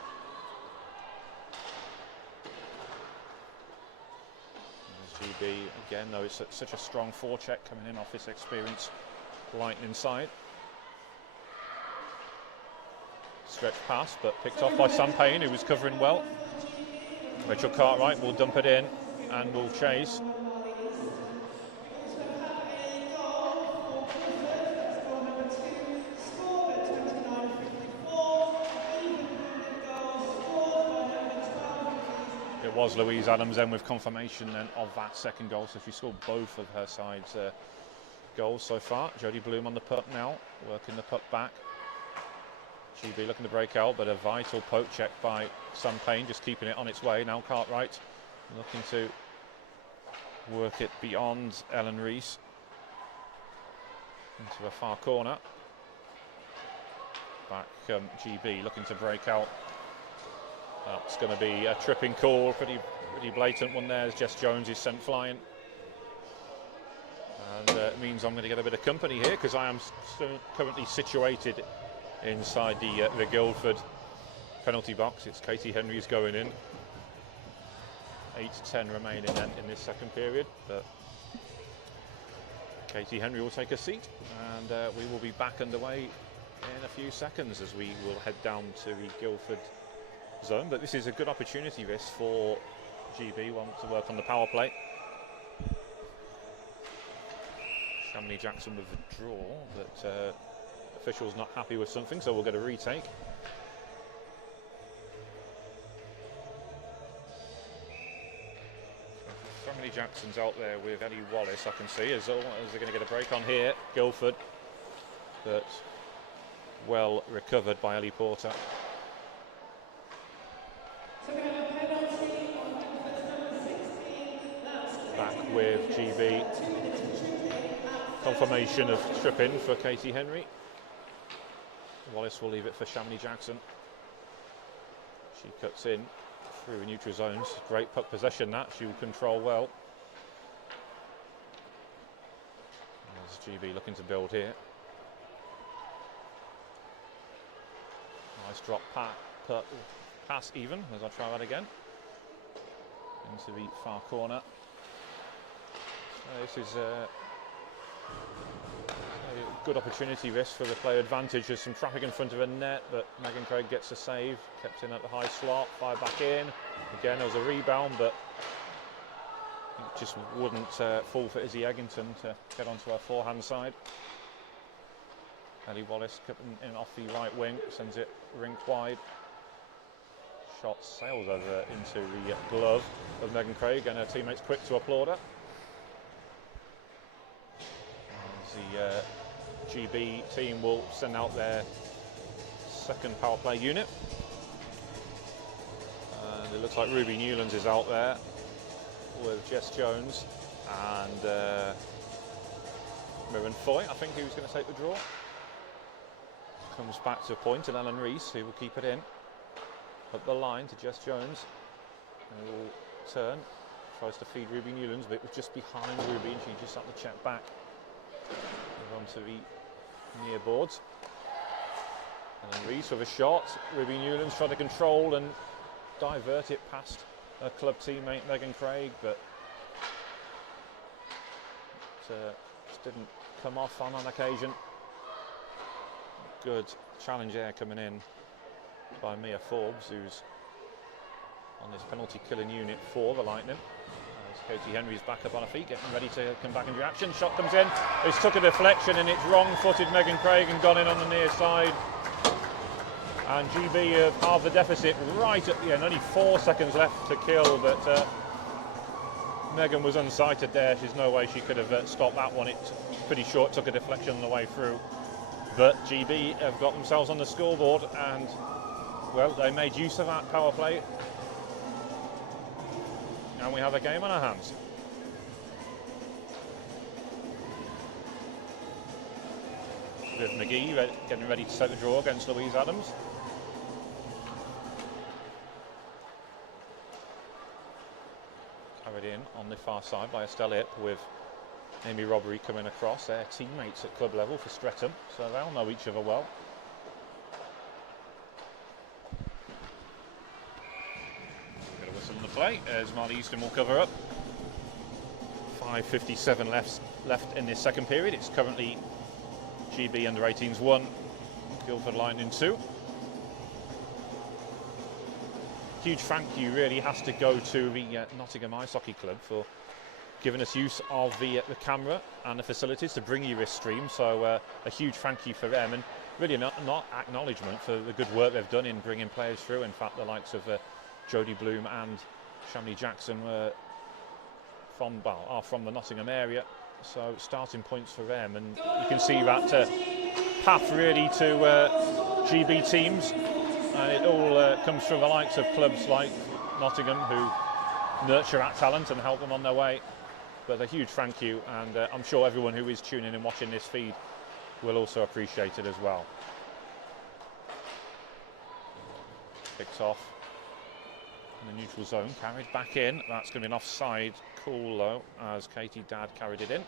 GB again, though, it's such a strong forecheck coming in off this experienced Lightning side. Stretch pass, but picked off by Sam Payne, who was covering well. Rachel Cartwright will dump it in and will chase. It was Louise Adams then with confirmation then of that second goal, so she scored both of her side's goals so far. Jodie Bloom on the puck now, working the puck back. GB looking to break out, but a vital poke check by Sam Payne, just keeping it on its way. Now Cartwright looking to work it beyond Ellen Rees into a far corner. Back GB looking to break out. That's going to be a tripping call, pretty blatant one there as Jess Jones is sent flying. And it means I'm going to get a bit of company here because I am currently situated inside the Guildford penalty box. It's Katie Henry's going in. 8:10 remaining then in this second period. But Katie Henry will take a seat, and we will be back underway in a few seconds as we will head down to the Guildford zone. But this is a good opportunity, this, for GB want to work on the power play. Shamini Jackson with a draw, but officials not happy with something, so we'll get a retake. Shamini Jackson's out there with Ellie Wallace, I can see, as they're going to get a break on here. Guildford, but well recovered by Ellie Porter. Back with GB. Confirmation of tripping for Katie Henry. Wallace will leave it for Shamini Jackson. She cuts in through the neutral zones. Great puck possession that. She will control well. There's GB looking to build here. Nice drop pass even, as I try that again. Into the far corner. This is a good opportunity, this, for the play advantage. There's some traffic in front of the net, but Megan Craig gets a save. Kept in at the high slot, fired back in. Again, there was a rebound, but it just wouldn't fall for Izzy Eggington to get onto her forehand side. Ellie Wallace coming in off the right wing, sends it rink wide. Shot sails over into the glove of Megan Craig, and her teammates quick to applaud her. The GB team will send out their second power play unit. And it looks like Ruby Newlands is out there with Jess Jones and Mirren Foy, I think, who's going to take the draw. Comes back to a point, and Ellen Rees, who will keep it in. Up the line to Jess Jones. And will turn. Tries to feed Ruby Newlands, but it was just behind Ruby, and she just had to check back. Move on to the near boards. Ellen Rees with a shot. Ruby Newlands tried to control and divert it past her club teammate Megan Craig, but just didn't come off on occasion. Good challenge there coming in by Mia Forbes, who's on this penalty killing unit for the Lightning. As Katie Henry's back up on her feet, getting ready to come back into action. Shot comes in, it's took a deflection and it's wrong-footed Megan Craig and gone in on the near side. And GB have halved the deficit right at the end. Only 4 seconds left to kill, but Megan was unsighted there. There's no way she could have stopped that one. It's pretty short, took a deflection on the way through. But GB have got themselves on the scoreboard, and well, they made use of that power play. And we have a game on our hands. Viv McGee getting ready to set the draw against Louise Adams. Carried in on the far side by Estelle Hipp, with Amy Robbery coming across. They're teammates at club level for Streatham, so they'll know each other well. Got a whistle on the play as Marley Easton will cover up. 5:57 left in this second period. It's currently GB under 18s 1, Guildford Lightning 2. Huge thank you really has to go to the Nottingham Ice Hockey Club for giving us use of the camera and the facilities to bring you this stream. So a huge thank you for them, and really not acknowledgement for the good work they've done in bringing players through. In fact, the likes of Jodie Bloom and Shamley Jackson are from the Nottingham area. So starting points for them, and you can see that path really to GB teams, and it all comes from the likes of clubs like Nottingham, who nurture that talent and help them on their way. But a huge thank you, and I'm sure everyone who is tuning in and watching this feed will also appreciate it as well. Picked off in the neutral zone, carried back in. That's going to be an offside call though, as Katie Dadd carried it in.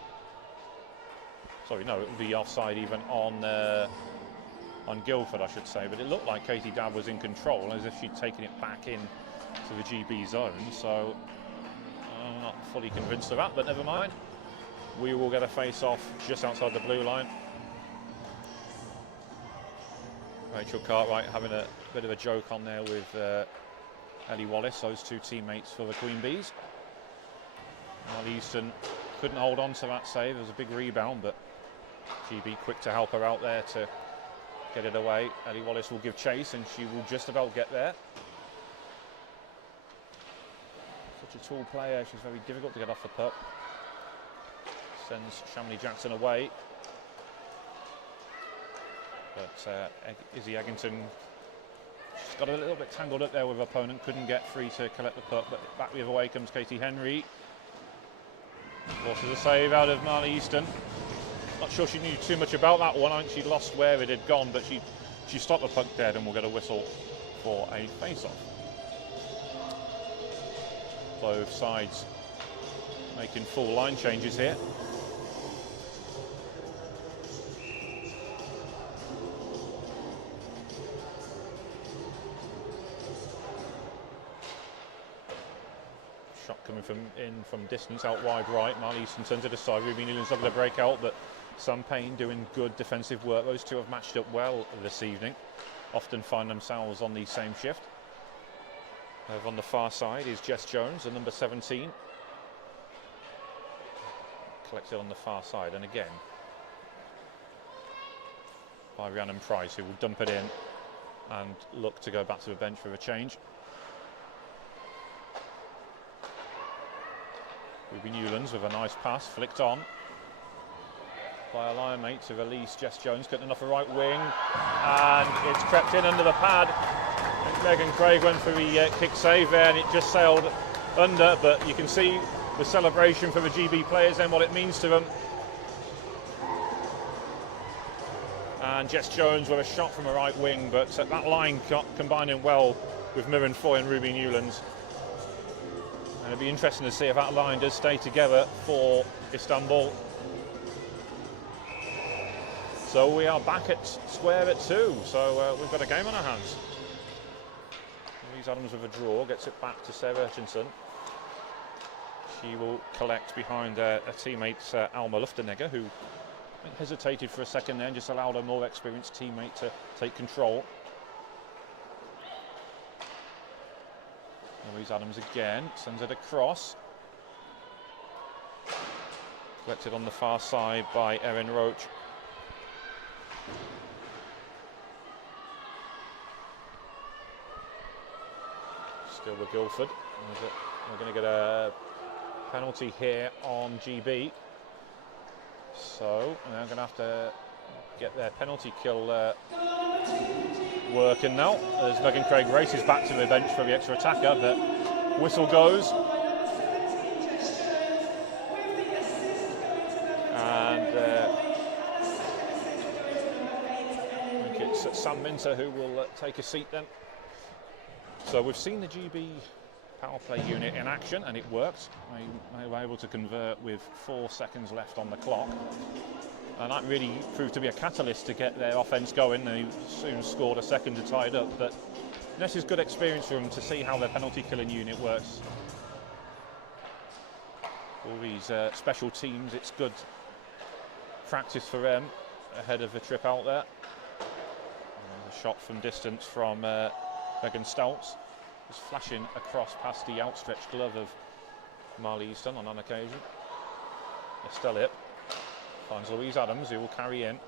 Sorry, no, it would be offside even on Guildford, I should say. But it looked like Katie Dadd was in control, as if she'd taken it back in to the GB zone. So I'm not fully convinced of that, but never mind. We will get a face-off just outside the blue line. Rachel Cartwright having a bit of a joke on there with Ellie Wallace, those two teammates for the Queen Bees. Marley Easton couldn't hold on to that save. It was a big rebound, but GB quick to help her out there to get it away. Ellie Wallace will give chase, and she will just about get there. Such a tall player, she's very difficult to get off the puck. Sends Shamley Jackson away. But Izzy Eggington, she's got a little bit tangled up there with her opponent, couldn't get free to collect the puck, but back the other way comes Katie Henry. Forces a save out of Marley Easton. Not sure she knew too much about that one. I think she lost where it had gone, but she stopped the puck dead, and will get a whistle for a face-off. Both sides making full line changes here. Shot coming from distance out wide right. Marley Easton turns it aside. Ruby Newlands looking to break out, but Sam Payne doing good defensive work. Those two have matched up well this evening. Often find themselves on the same shift. Over on the far side is Jess Jones, the number 17. Collected on the far side, and again by Rhiannon Price, who will dump it in and look to go back to the bench for a change. Ruby Newlands with a nice pass, flicked on. by a line mate to release Jess Jones, cutting off the right wing, and it's crept in under the pad. And Megan Craig went for the kick save there, and it just sailed under, but you can see the celebration for the GB players and what it means to them. And Jess Jones with a shot from a right wing, but that line combining well with Mirren Foy and Ruby Newlands. And it'll be interesting to see if that line does stay together for Istanbul. So we are back at square at 2, so we've got a game on our hands. Louise Adams with a draw, gets it back to Sarah Hutchinson. She will collect behind her teammate Alma Luftenegger, who hesitated for a second there and just allowed a more experienced teammate to take control. Louise Adams again, sends it across. Collected on the far side by Erin Roach. Still with Guildford. We're going to get a penalty here on GB. So they're going to have to get their penalty kill working now. As Megan Craig races back to the bench for the extra attacker, but whistle goes. And I think it's Sam Minter who will take a seat then. So we've seen the GB power play unit in action, and it worked. They were able to convert with 4 seconds left on the clock, and that really proved to be a catalyst to get their offence going. They soon scored a second to tie it up, but this is good experience for them to see how their penalty killing unit works. All these special teams, it's good practice for them ahead of the trip out there. A shot from distance from Megan Stouts. Just flashing across past the outstretched glove of Marley Easton on occasion. Estelle Hip finds Louise Adams, who will carry in.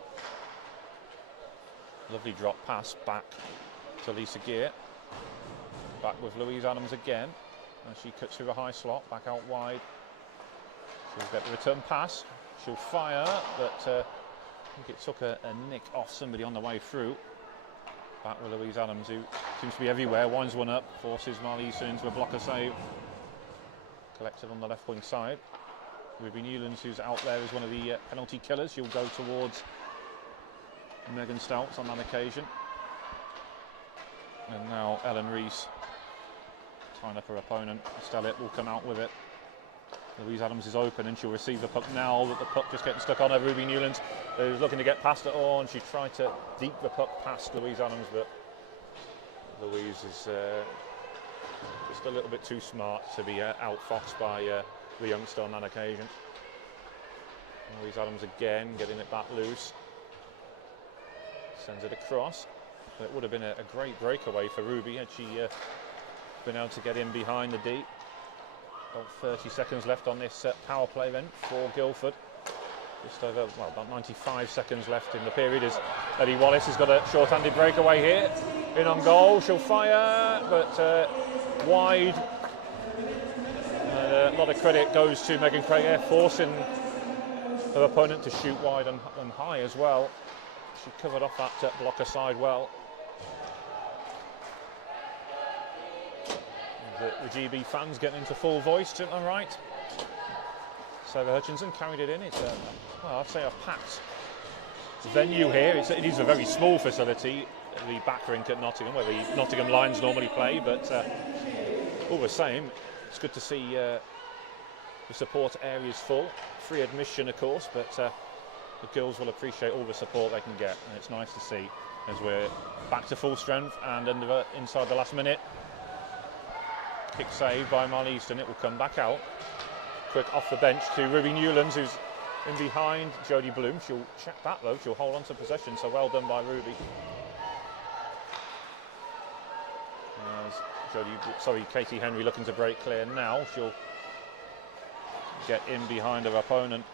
Lovely drop pass back to Lisa Gear. Back with Louise Adams again. And she cuts through a high slot, back out wide. She'll get the return pass. She'll fire, but I think it took a nick off somebody on the way through. Back with Louise Adams, who seems to be everywhere, winds one up, forces Marley Easton into a blocker save. Collected on the left wing side. Ruby Newlands, who's out there, is one of the penalty killers. She'll go towards Megan Stouts on that occasion. And now Ellen Rees tying up her opponent. Estelle will come out with it. Louise Adams is open and she'll receive the puck now, but the puck just getting stuck on her. Ruby Newlands is looking to get past it on. She tried to deep the puck past Louise Adams, but Louise is just a little bit too smart to be outfoxed by the youngster on that occasion. Louise Adams again getting it back loose. Sends it across. It would have been a great breakaway for Ruby had she been able to get in behind the D. About 30 seconds left on this power play then for Guildford. Just over, well, about 95 seconds left in the period as Eddie Wallace has got a short-handed breakaway here. In on goal, she'll fire, but wide. A lot of credit goes to Megan Craig here, forcing her opponent to shoot wide and high as well. She covered off that blocker side well. The GB fans getting into full voice to the right. Sarah Hutchinson carried it in. It's well, I'd say a packed venue here. It is a very small facility, the back rink at Nottingham, where the Nottingham Lions normally play, but all the same, it's good to see the support areas full. Free admission, of course, but the girls will appreciate all the support they can get, and it's nice to see as we're back to full strength and inside the last minute. Kick save by Marley Easton, it will come back out. Quick off the bench to Ruby Newlands, who's in behind Jodie Bloom. She'll check that though, she'll hold on to possession, so well done by Ruby. Katie Henry looking to break clear now. She'll get in behind her opponent.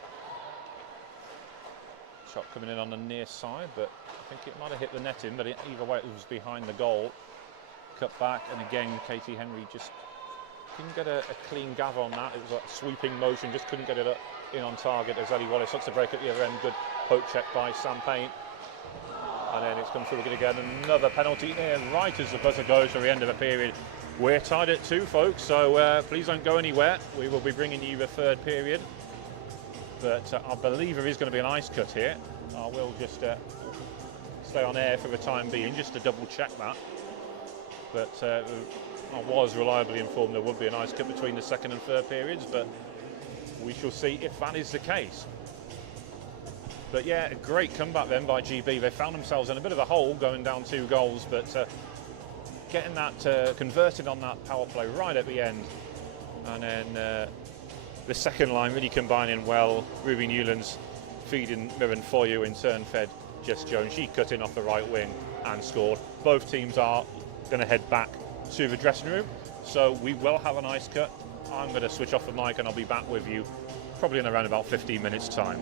Shot coming in on the near side, but I think it might have hit the netting, but either way it was behind the goal. Cut back, and again Katie Henry just couldn't get a clean gather on that. It was like a sweeping motion, just couldn't get it up in on target as Ellie Wallace looks to break at the other end. Good poke check by Sam Payne. And then it's come through again. Another penalty here, right as the buzzer goes for the end of the period. We're tied at 2, folks, so please don't go anywhere. We will be bringing you the third period. But I believe there is going to be an ice cut here. I will just stay on air for the time being, just to double check that. But I was reliably informed there would be an ice cut between the second and third periods, but we shall see if that is the case. But yeah, a great comeback then by GB. They found themselves in a bit of a hole going down 2 goals, but getting that converted on that power play right at the end. And then the second line really combining well. Ruby Newlands feeding Mirren Foyu, in turn fed Jess Jones. She cut in off the right wing and scored. Both teams are going to head back to the dressing room, so we will have an ice cut. I'm going to switch off the mic and I'll be back with you probably in around about 15 minutes time.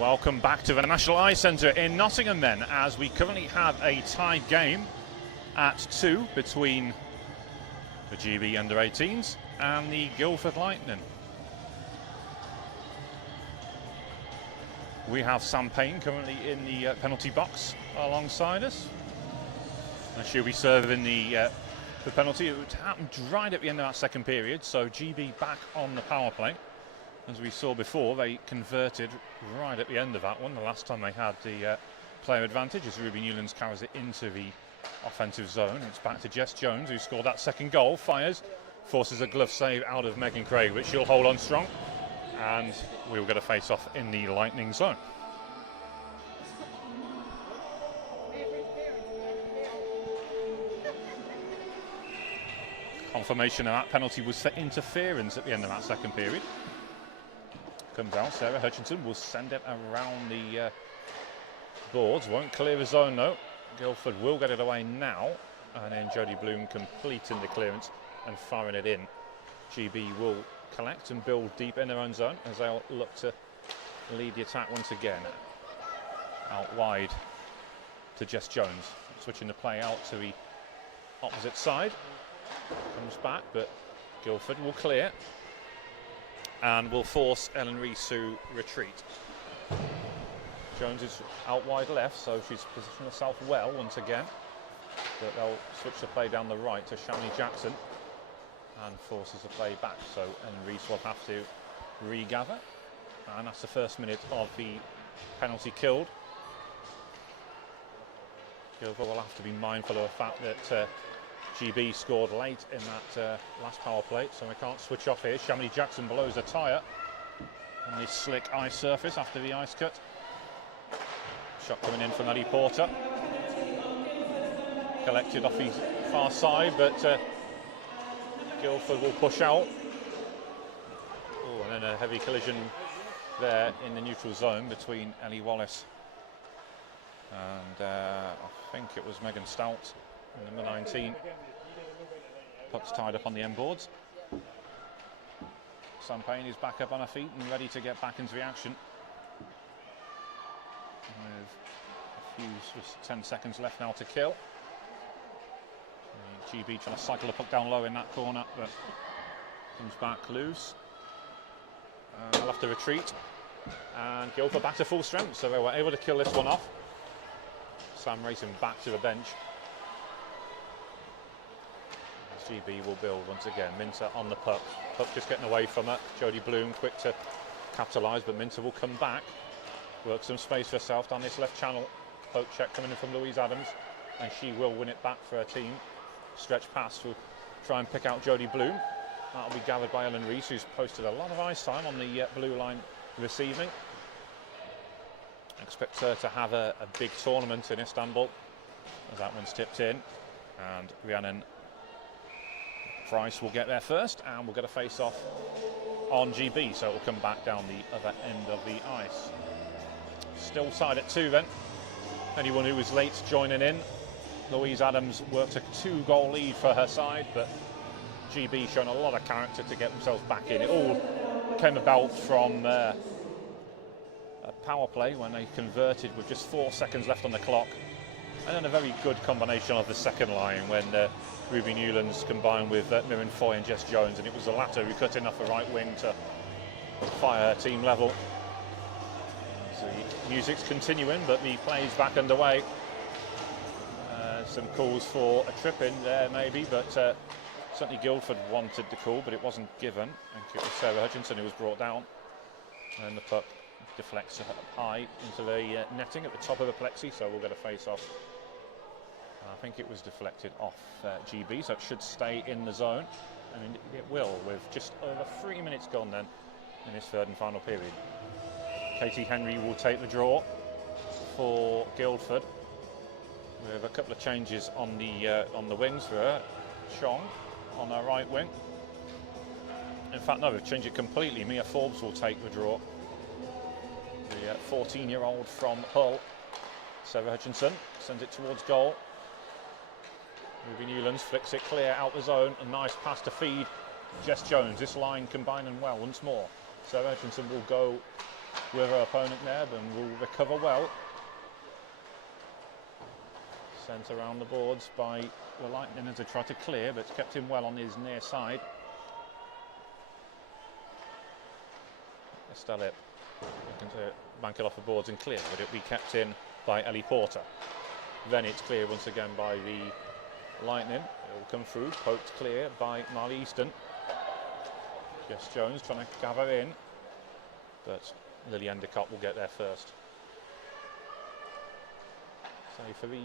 Welcome back to the National Ice Centre in Nottingham then, as we currently have a tied game at 2 between the GB under-18s and the Guildford Lightning. We have Sam Payne currently in the penalty box alongside us, and she'll be serving the penalty. It happened right at the end of that second period, so GB back on the power play. As we saw before, they converted right at the end of that one. The last time they had the player advantage as Ruby Newlands carries it into the offensive zone. It's back to Jess Jones, who scored that second goal, fires, forces a glove save out of Megan Craig, which she'll hold on strong. And we'll get a face-off in the Lightning zone. Confirmation of that penalty was for interference at the end of that second period. Comes out, Sarah Hutchinson will send it around the boards, won't clear the zone though. Guildford will get it away now, and then Jodie Bloom completing the clearance and firing it in. GB will collect and build deep in their own zone as they'll look to lead the attack once again. Out wide to Jess Jones, switching the play out to the opposite side. Comes back, but Guildford will clear and will force Ellen Rees to retreat. Jones is out wide left, so she's positioned herself well once again. But they'll switch the play down the right to Shamini Jackson and forces the play back. So Ellen Rees will have to regather, and that's the first minute of the penalty killed. Guildford will have to be mindful of the fact that GB scored late in that last power play, so we can't switch off here. Shamini Jackson blows a tyre on the slick ice surface after the ice cut. Shot coming in from Ellie Porter. Collected off the far side, but Guildford will push out. Oh, and then a heavy collision there in the neutral zone between Ellie Wallace and I think it was Megan Stout, number 19. Puck's tied up on the end boards. Sam Payne is back up on her feet and ready to get back into the action. With a few, just 10 seconds left now to kill. GB trying to cycle the puck down low in that corner, but comes back loose. They'll have to retreat. And Guildford back to full strength, so they were able to kill this one off. Sam racing back to the bench. GB will build once again. Minter on the puck. Puck just getting away from her. Jodie Bloom quick to capitalise, but Minter will come back. Work some space for herself down this left channel. Poke check coming in from Louise Adams, and she will win it back for her team. Stretch pass to try and pick out Jodie Bloom. That'll be gathered by Ellen Rees, who's posted a lot of ice time on the blue line this evening. Expect her to have a big tournament in Istanbul, as that one's tipped in, and Rhiannon Price will get there first, and we'll get a face-off on GB, so it will come back down the other end of the ice. Still tied at 2 then. Anyone who was late joining in. Louise Adams worked a 2-goal lead for her side, but GB shown a lot of character to get themselves back in. It all came about from a power play when they converted with just 4 seconds left on the clock, and then a very good combination of the second line when Ruby Newlands combined with Miriam Foy and Jess Jones, and it was the latter who cut in off the right wing to fire team level. So the music's continuing, but the play's back underway. Some calls for a trip in there maybe, but certainly Guildford wanted the call, but it wasn't given. I think it was Sarah Hutchinson who was brought down, and the puck deflects high into the netting at the top of the plexi, so we'll get a face-off. I think it was deflected off GB, so it should stay in the zone, and it will, with just over 3 minutes gone then in this third and final period. Katie Henry will take the draw for Guildford. We have a couple of changes on the wings for her. Chong on her right wing. In fact, no, we've changed it completely. Mia Forbes will take the draw. The 14-year-old from Hull. Sarah Hutchinson sends it towards goal. Ruby Newlands flicks it clear out the zone. A nice pass to feed Jess Jones. This line combining well once more. Sarah Hutchinson will go with her opponent there, and will recover well. Sent around the boards by the Lightning as they try to clear, but it's kept him well on his near side. Estelle looking to bank it off the boards and clear, but it'll be kept in by Ellie Porter. Then it's clear once again by the Lightning. It will come through, poked clear by Marley Easton. Jess Jones trying to gather in, but Lily Endicott will get there first. So for the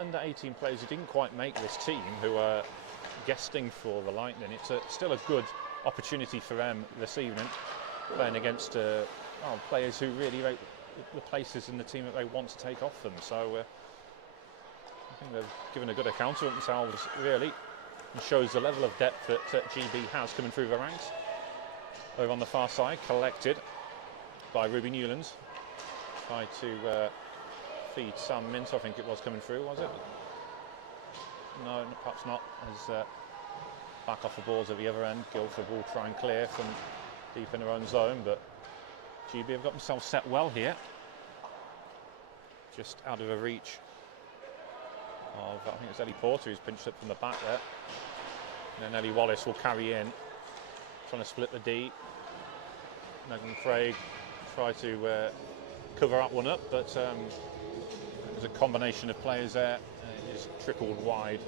under 18 players who didn't quite make this team, who are guesting for the Lightning, it's still a good opportunity for them this evening, playing against players who really rate the places in the team that they want to take off them. So I think they've given a good account of themselves, really, and shows the level of depth that GB has coming through the ranks. Over on the far side, collected by Ruby Newlands. Tried to feed Sam Mint, I think it was, coming through, was it? No, perhaps not. As back off the boards at the other end, Guildford will try and clear from deep in their own zone, but GB have got themselves set well here. Just out of the reach of, I think it's Ellie Porter who's pinched up from the back there. And then Ellie Wallace will carry in, trying to split the D. Megan Craig try to cover that one up, but there's a combination of players there, and it is trickled wide.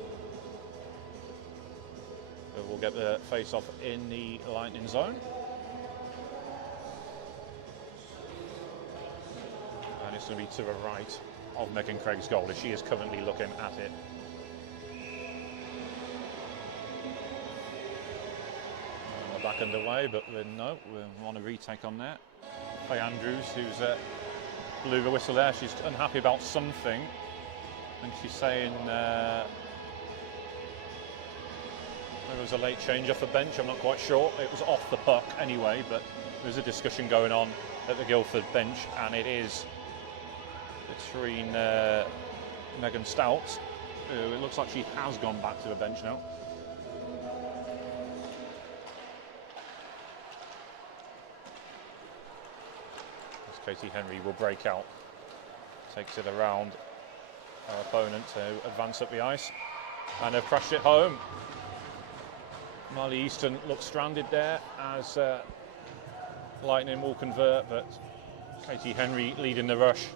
So we'll get the face-off in the Lightning zone. And it's going to be to the right of Megan Craig's goal, as she is currently looking at it. We're back underway, but no, we want a retake on there. Faye Andrews, who's blew the whistle there. She's unhappy about something, and she's saying there was a late change off the bench. I'm not quite sure. It was off the puck anyway, but there's a discussion going on at the Guildford bench, and it is between Megan Stout, who it looks like she has gone back to the bench now. As Katie Henry will break out, takes it around her opponent to advance up the ice, and they've crashed it home. Marley Easton looks stranded there as Lightning will convert, but Katie Henry leading the rush.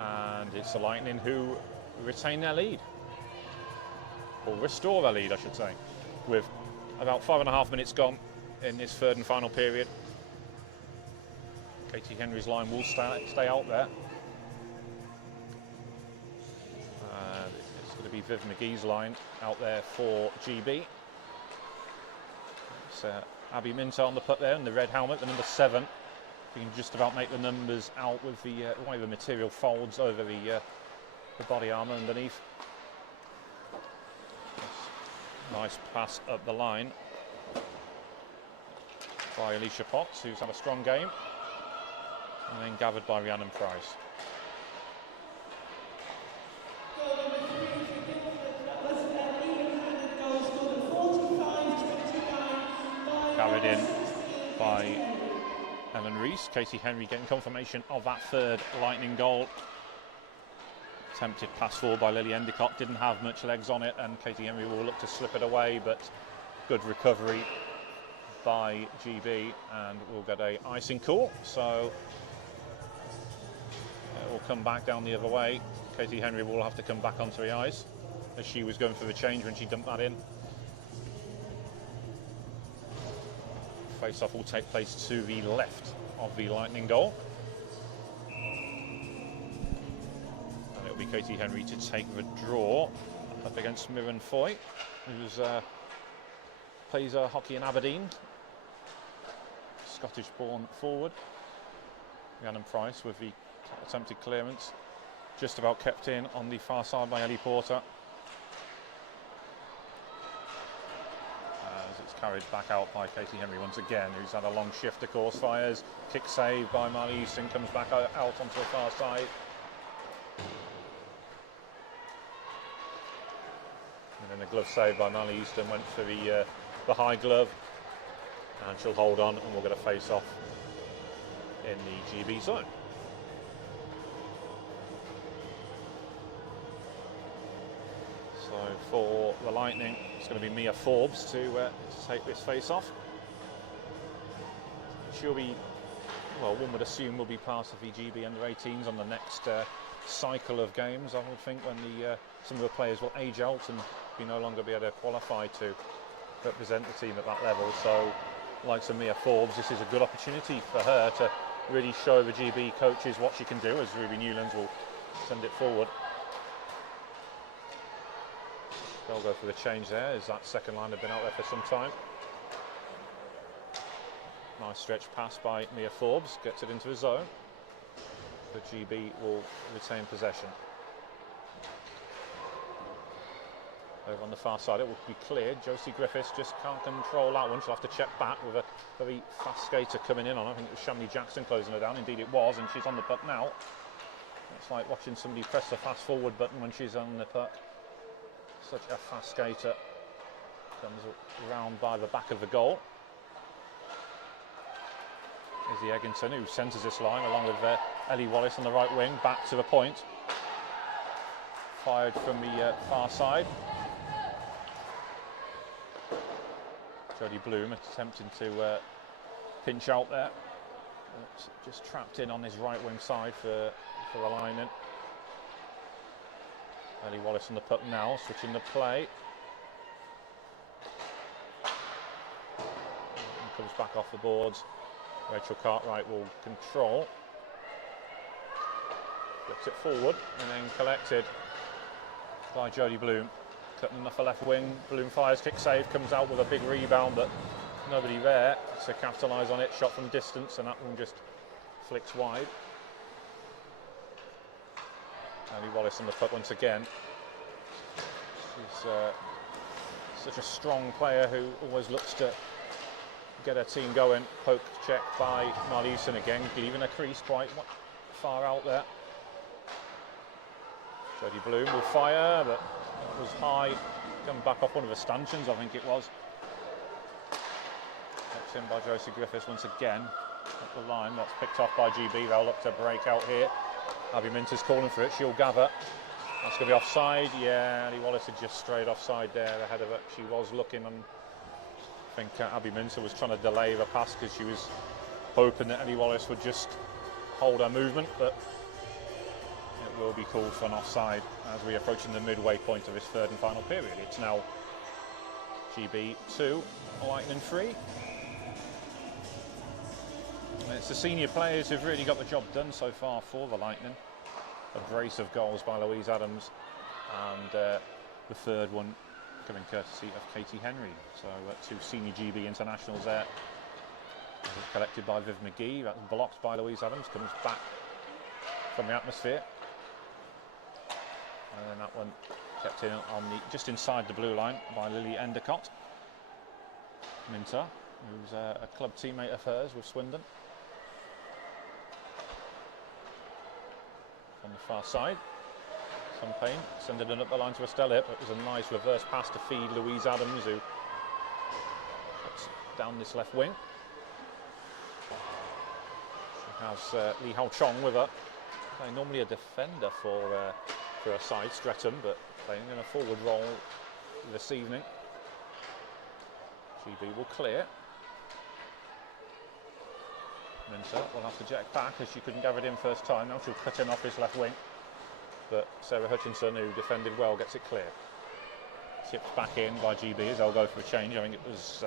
And it's the Lightning who retain their lead, or restore their lead, I should say, with about 5.5 minutes gone in this third and final period. Katie Henry's line will stay out there. And it's going to be Viv McGee's line out there for GB. It's Abby Minter on the puck there in the red helmet, the number 7. You can just about make the numbers out with the way the material folds over the body armour underneath. Nice pass up the line by Alicia Potts, who's had a strong game, and then gathered by Rhiannon Price. Carried in by Ellen Reese. Katie Henry getting confirmation of that third Lightning goal. Attempted pass forward by Lily Endicott, didn't have much legs on it, and Katie Henry will look to slip it away, but good recovery by GB, and we'll get a icing call. So it will come back down the other way. Katie Henry will have to come back onto the ice, as she was going for the change when she dumped that in. Face-off will take place to the left of the Lightning goal. And it'll be Katie Henry to take the draw up against Mirren Foy, who's plays hockey in Aberdeen. Scottish-born forward. Rhiannon Price with the attempted clearance. Just about kept in on the far side by Ellie Porter. It's carried back out by Katie Henry once again, who's had a long shift, of course. Fires, kick save by Marley Easton, comes back out onto the far side. And then the glove save by Marley Easton went for the high glove, and she'll hold on, and we'll get a face off in the GB zone. So for the Lightning, it's going to be Mia Forbes to take this face-off. She'll be, well, one would assume will be part of the GB under-18s on the next cycle of games, I would think, when some of the players will age out and we no longer be able to qualify to represent the team at that level. So, like Mia Forbes, this is a good opportunity for her to really show the GB coaches what she can do, as Ruby Newlands will send it forward. They'll go for the change there, as that second line have been out there for some time. Nice stretch pass by Mia Forbes, gets it into the zone. But GB will retain possession. Over on the far side, it will be cleared. Josie Griffiths just can't control that one. She'll have to check back with a very fast skater coming in on her. I think it was Shamini Jackson closing her down. Indeed it was, and she's on the puck now. It's like watching somebody press the fast forward button when she's on the puck. Such a fast skater. Comes around by the back of the goal. Is the Egginton who centres this line along with Ellie Wallace on the right wing, back to the point. Fired from the far side. Jodie Bloom attempting to pinch out there. It's just trapped in on his right wing side for the Lightning. Ellie Wallace on the puck now, switching the play. And comes back off the boards. Rachel Cartwright will control. Flips it forward and then collected by Jodie Bloom. Cutting off the left wing. Bloom fires, kick save, comes out with a big rebound, but nobody there to capitalise on it. Shot from distance, and that one just flicks wide. Ellie Wallace on the puck once again. She's such a strong player who always looks to get her team going. Poke check by Marliuson again, leaving a crease quite far out there. Jodie Bloom will fire, but that was high. Coming back off one of the stanchions, I think it was. Kept in by Josie Griffiths once again. Up the line, that's picked off by GB. They'll look to break out here. Abby Minter's calling for it. She'll gather. That's going to be offside. Yeah, Ellie Wallace had just strayed offside there ahead of it. She was looking, and I think Abby Minter was trying to delay the pass because she was hoping that Ellie Wallace would just hold her movement, but it will be called for an offside as we are approaching the midway point of this third and final period. It's now GB 2, Lightning 3. And it's the senior players who've really got the job done so far for the Lightning. A brace of goals by Louise Adams, and the third one coming courtesy of Katie Henry. So two senior GB internationals there. Collected by Viv McGee, that's blocked by Louise Adams, comes back from the atmosphere. And then that one kept in on just inside the blue line by Lily Endicott. Minter, who's a club teammate of hers with Swindon. On the far side, some pain, sending it up the line to Estelle. It was a nice reverse pass to feed Louise Adams, who cuts down this left wing. She has Lee Hao Chong with her. Normally a defender for her side, Streatham, but playing in a forward role this evening. GB will clear. Minter will have to jack back as she couldn't gather it in first time. Now she'll cut in off his left wing. But Sarah Hutchinson, who defended well, gets it clear. Tipped back in by GB as they'll go for a change. I think it was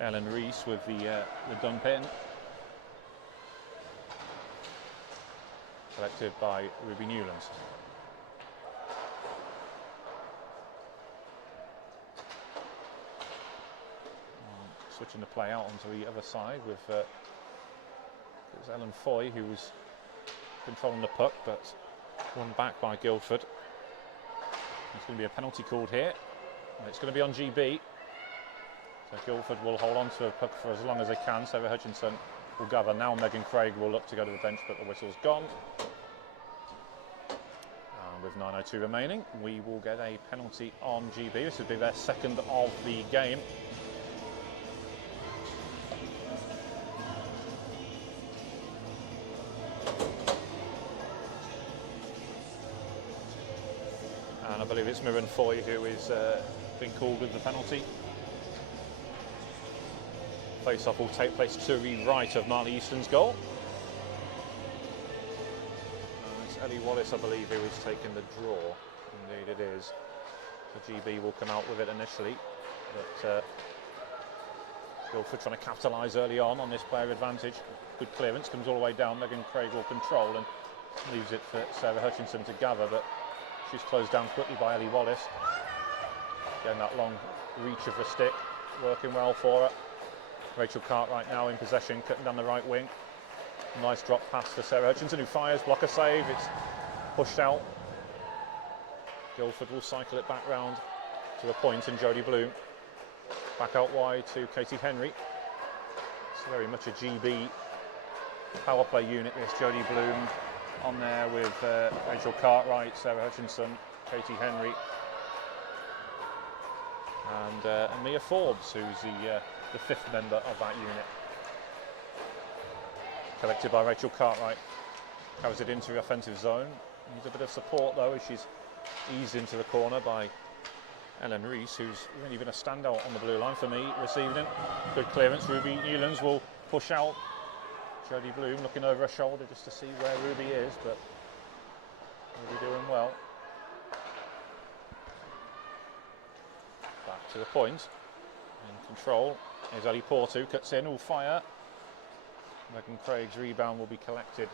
Ellen Rees with the dump in. Collected by Ruby Newlands. Switching the play out onto the other side with it was Ellen Foy who was controlling the puck, but won back by Guildford. There's going to be a penalty called here, and it's going to be on GB. So Guildford will hold on to the puck for as long as they can. Sarah Hutchinson will gather. Now Megan Craig will look to go to the bench, but the whistle's gone. And with 9:02 remaining, we will get a penalty on GB. This would be their second of the game. And I believe it's Mirren Foy who is being called with the penalty. Face-off will take place to the right of Marley Easton's goal. It's Ellie Wallace, I believe, who is taking the draw. Indeed it is. The GB will come out with it initially, but Guildford trying to capitalise early on this player advantage. Good clearance, comes all the way down. Megan Craig will control and leaves it for Sarah Hutchinson to gather, but she's closed down quickly by Ellie Wallace. Getting that long reach of the stick, working well for her. Rachel Cartwright now in possession, cutting down the right wing. Nice drop pass for Sarah Hutchinson, who fires, blocker save, it's pushed out. Guildford will cycle it back round to a point, and Jodie Bloom back out wide to Katie Henry. It's very much a GB power play unit, this. Jodie Bloom on there with Rachel Cartwright, Sarah Hutchinson, Katie Henry, and Mia Forbes, who's the fifth member of that unit. Collected by Rachel Cartwright, carries it into the offensive zone. Needs a bit of support though, as she's eased into the corner by Ellen Rees, who's really been a standout on the blue line for me receiving it. Good clearance, Ruby Newlands will push out. Jodie Bloom looking over her shoulder just to see where Ruby is, but Ruby doing well. Back to the point, in control is Ali Porto, cuts in, will fire. Megan Craig's rebound will be collected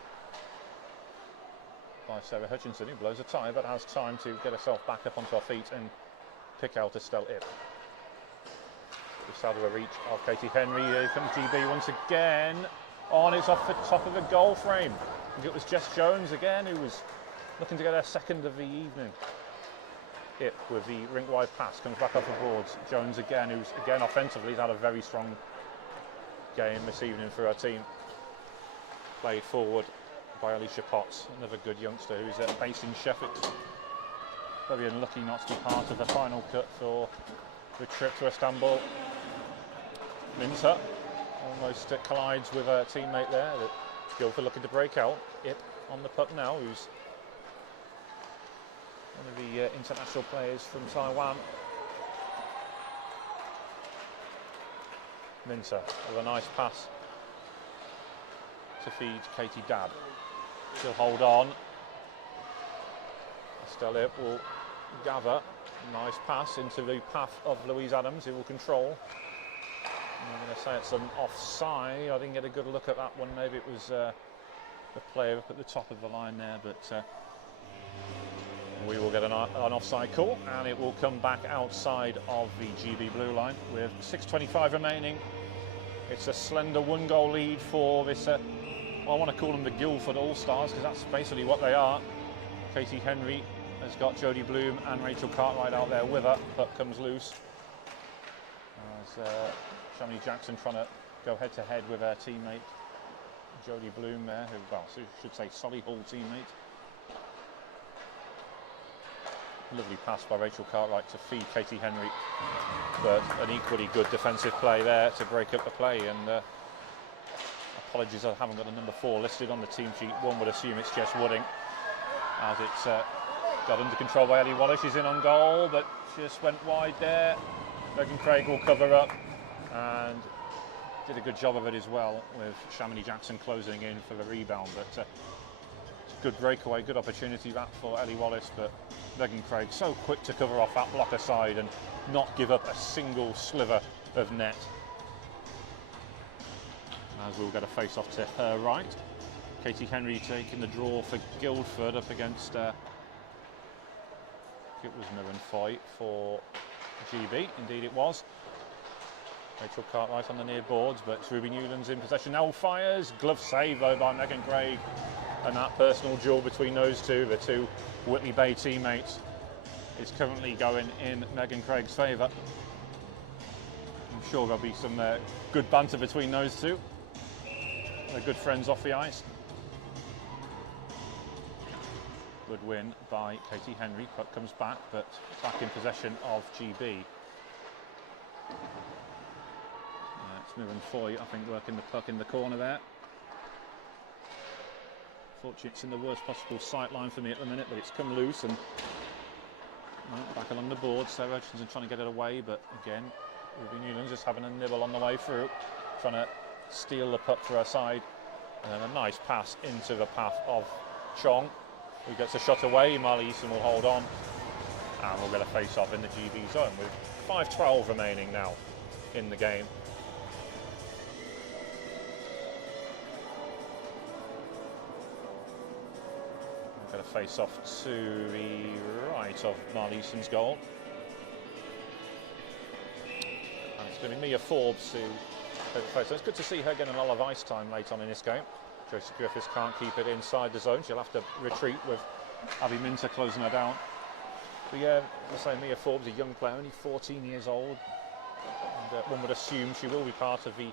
by Sarah Hutchinson, who blows a tie but has time to get herself back up onto her feet and pick out Estelle Ip. Just out of the reach of Katie Henry. Here comes GB once again. Oh, and it's off the top of the goal frame. I think it was Jess Jones again who was looking to get her second of the evening. Ip with the rink-wide pass, comes back off the boards. Jones again, who's again offensively had a very strong game this evening for her team. Played forward by Alicia Potts, another good youngster who's based in Sheffield. Very unlucky not to be part of the final cut for the trip to Istanbul. Minter almost collides with a teammate there. Guildford looking to break out. Ip on the puck now, who's one of the international players from Taiwan. Minter with a nice pass to feed Katie Dabb. She'll hold on. Estelle Ip will gather. Nice pass into the path of Louise Adams, who will control. I'm going to say it's an offside. I didn't get a good look at that one. Maybe it was the player up at the top of the line there, but we will get an offside call, and it will come back outside of the GB blue line with 6:25 remaining. It's a slender one-goal lead for this. Well, I want to call them the Guildford All-Stars, because that's basically what they are. Katie Henry has got Jodie Bloom and Rachel Cartwright out there with her. Puck comes loose. As Shamini Jackson trying to go head-to-head with her teammate Jodie Bloom there, who, well, so should say Solihull teammate. Lovely pass by Rachel Cartwright to feed Katie Henry, but an equally good defensive play there to break up the play. And apologies, I haven't got the number 4 listed on the team sheet. One would assume it's Jess Wooding, as it's got under control by Ellie Wallace. She's in on goal, but just went wide there. Megan Craig will cover up and did a good job of it as well, with Shamini Jackson closing in for the rebound. But it's a good breakaway, good opportunity that for Ellie Wallace, but Megan Craig so quick to cover off that blocker side and not give up a single sliver of net. As we'll get a face-off to her right. Katie Henry taking the draw for Guildford up against, I think it was Mirren Foy for GB, indeed it was. Rachel Cartwright on the near boards, but it's Ruby Newlands in possession now, fires. Glove save though by Megan Craig, and that personal duel between those two, the two Whitley Bay teammates, is currently going in Megan Craig's favour. I'm sure there'll be some good banter between those two. They're good friends off the ice. Good win by Katie Henry. Puck comes back, but back in possession of GB. It's Mirren Foy, I think, working the puck in the corner there. Fortunately, it's in the worst possible sight line for me at the minute, but it's come loose, and Back along the board, Sarah Hutchinson trying to get it away, but again, Ruby Newlands just having a nibble on the way through, trying to steal the puck for her side, and then a nice pass into the path of Chong, who gets a shot away. Marley Easton will hold on, and we'll get a face-off in the GB zone with 5:12 remaining now in the game. We'll get a face-off to the right of Marley Easton's goal. And it's going to be Mia Forbes who take the face. So it's good to see her getting a lot of ice time late on in this game. Josie Griffiths can't keep it inside the zone. She'll have to retreat with Abby Minter closing her down. But yeah, as I say, Mia Forbes, a young player, only 14 years old. And one would assume she will be part of the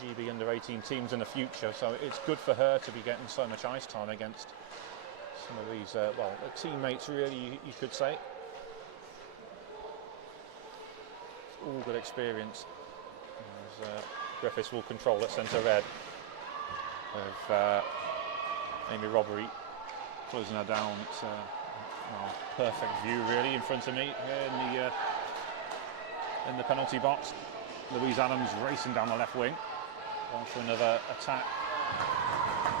GB under-18 teams in the future. So it's good for her to be getting so much ice time against some of these, well, teammates really, you could say. It's all good experience. As, Griffiths will control at centre red. With Amy Robbery closing her down. It's well, perfect view really in front of me here in the penalty box. Louise Adams racing down the left wing. On for another attack.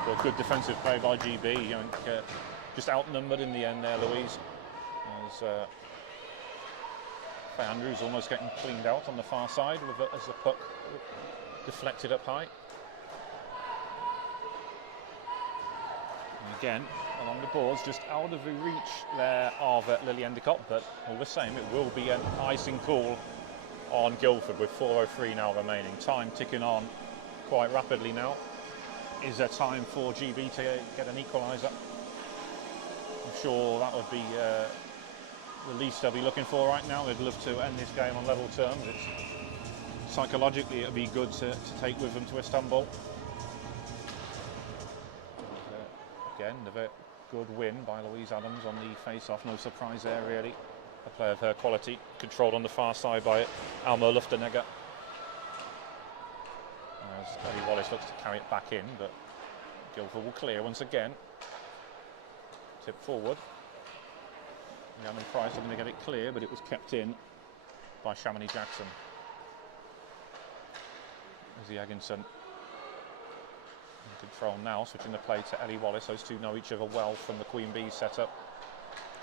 But good defensive play by GB. I think just outnumbered in the end there, Louise. As Faye Andrews almost getting cleaned out on the far side with as the puck deflected up high. And again, along the boards, just out of the reach there of Lily Endicott, but all the same, it will be an icing call on Guildford with 4:03 now remaining. Time ticking on quite rapidly now. Is there time for GB to get an equaliser? I'm sure that would be the least they'll be looking for right now. They'd love to end this game on level terms. Psychologically, it would be good to take with them to Istanbul. Again, a very good win by Louise Adams on the face-off. No surprise there, really. A player of her quality, controlled on the far side by Alma Luftenegger. As Ellie Wallace looks to carry it back in, but Guildford will clear once again. Tip forward. Rhiannon Price are going to get it clear, but it was kept in by Shamini Jackson. Izzy Egginson in control now, switching the play to Ellie Wallace. Those two know each other well from the Queen Bees setup.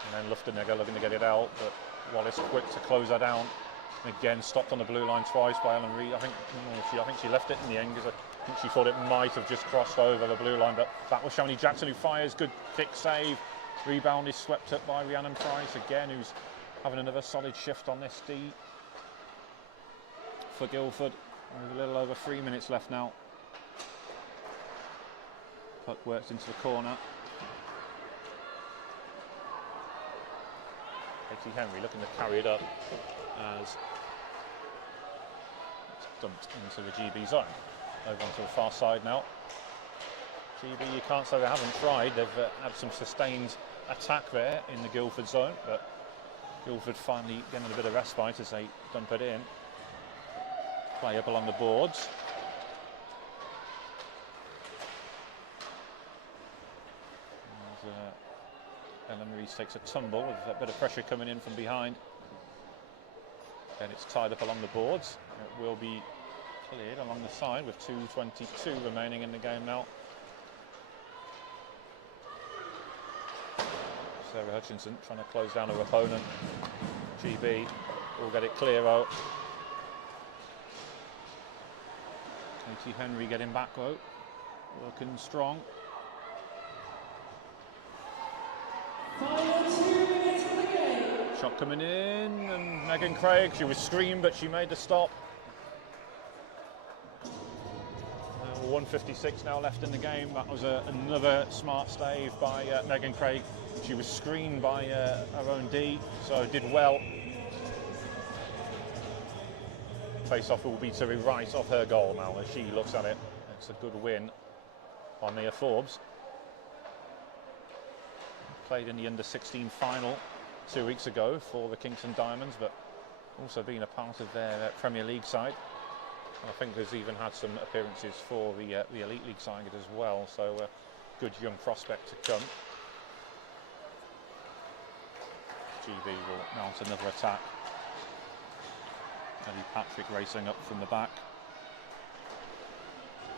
And then Luftenegger looking to get it out, but Wallace quick to close her down. Again, stopped on the blue line twice by Ellen Reid. I think she left it in the end because I think she thought it might have just crossed over the blue line, but that was Shamini Jackson who fires. Good kick save. Rebound is swept up by Rhiannon Price again, who's having another solid shift on this D for Guildford. With a little over 3 minutes left now. Puck works into the corner. Katie Henry looking to carry it up as it's dumped into the GB zone. Over onto the far side now. GB, you can't say they haven't tried. They've had some sustained attack there in the Guildford zone, but Guildford finally getting a bit of respite as they dump it in. Play up along the boards. Ellen Rees takes a tumble with a bit of pressure coming in from behind. And it's tied up along the boards. It will be cleared along the side with 2:22 remaining in the game now. Sarah Hutchinson trying to close down her opponent. GB will get it clear out. Katie Henry getting back though, working strong. Final 2 minutes of the game. Shot coming in, and Megan Craig, she was screamed, but she made the stop. 1:56 now left in the game. That was another smart stave by Megan Craig. She was screened by her own D, so did well. Face-off will be to the right of her goal now as she looks at it. It's a good win by Mia Forbes. Played in the under-16 final 2 weeks ago for the Kingston Diamonds, but also been a part of their Premier League side. And I think there's even had some appearances for the Elite League side as well, so a good young prospect to come. GB will mount another attack. Ellie Patrick racing up from the back.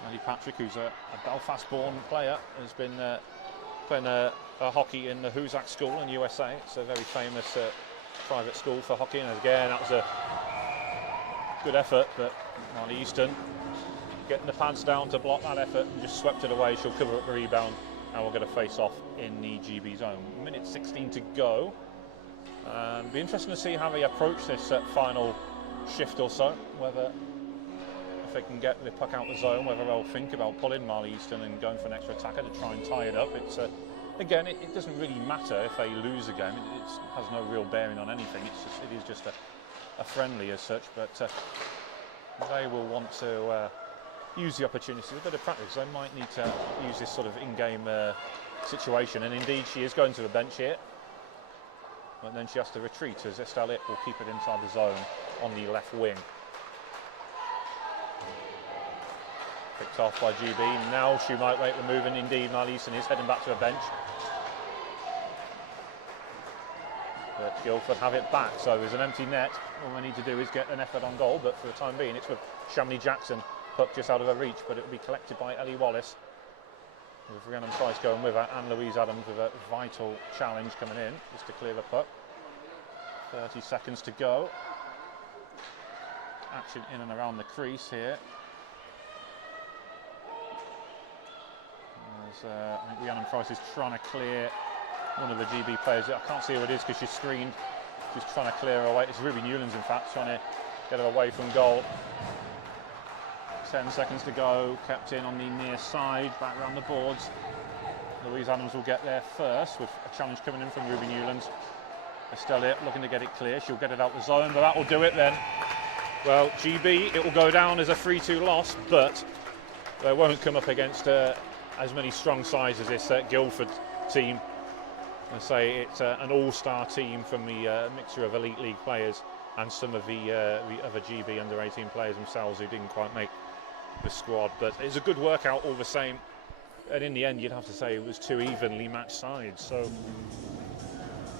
Ellie Patrick, who's a Belfast-born player, has been playing hockey in the Hoosac School in USA. It's a very famous private school for hockey, and again that was a good effort, but Marley Easton getting the pads down to block that effort and just swept it away. She'll cover up the rebound and we'll get a face off in the GB zone. Minute 16 to go. Be interesting to see how they approach this final shift or so, whether if they can get the puck out the zone, whether they'll think about pulling Marley Easton and going for an extra attacker to try and tie it up. It's again, it doesn't really matter if they lose a game. It has no real bearing on anything. It is just a friendly as such, but they will want to use the opportunity, a bit of practice. They might need to use this sort of in-game situation, and indeed she is going to the bench here, but then she has to retreat as Estelle will keep it inside the zone on the left wing. Picked off by GB. Now she might make the move, and indeed Marley Easton is heading back to the bench. But Guildford have it back, so there's an empty net. All they need to do is get an effort on goal, but for the time being it's with Shamley Jackson. Puck just out of her reach, but it will be collected by Ellie Wallace, with Rhiannon Price going with her, and Louise Adams with a vital challenge coming in just to clear the puck. 30 seconds to go. Action in and around the crease here. I think Rhiannon Price is trying to clear one of the GB players. I can't see who it is because she's screened. She's trying to clear her away. It's Ruby Newlands, in fact, trying to get her away from goal. 10 seconds to go, kept in on the near side, back around the boards. Louise Adams will get there first with a challenge coming in from Ruby Newlands. Estelle looking to get it clear, she'll get it out the zone, but that will do it then. Well, GB, it will go down as a 3-2 loss, but they won't come up against as many strong sides as this Guildford team. I say it's an all-star team from the mixture of elite league players and some of the other GB under 18 players themselves who didn't quite make the squad, but it's a good workout all the same, and in the end you'd have to say it was two evenly matched sides. So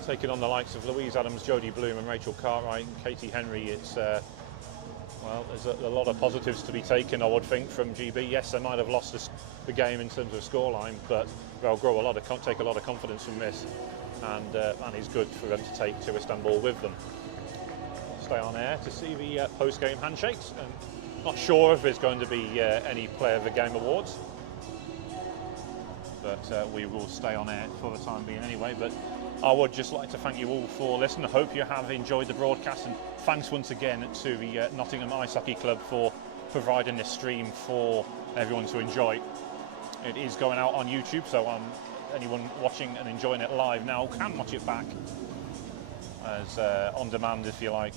taking on the likes of Louise Adams, Jodie Bloom and Rachel Cartwright and Katie Henry, it's well, there's a lot of positives to be taken, I would think, from GB. Yes, they might have lost the game in terms of scoreline, but they'll grow take a lot of confidence from this, and it's good for them to take to Istanbul with them. Stay on air to see the post-game handshakes, and not sure if there's going to be any Player of the Game awards, but we will stay on air for the time being anyway. But I would just like to thank you all for listening. I hope you have enjoyed the broadcast, and thanks once again to the Nottingham Ice Hockey Club for providing this stream for everyone to enjoy. It is going out on YouTube, so anyone watching and enjoying it live now can watch it back as on demand, if you like.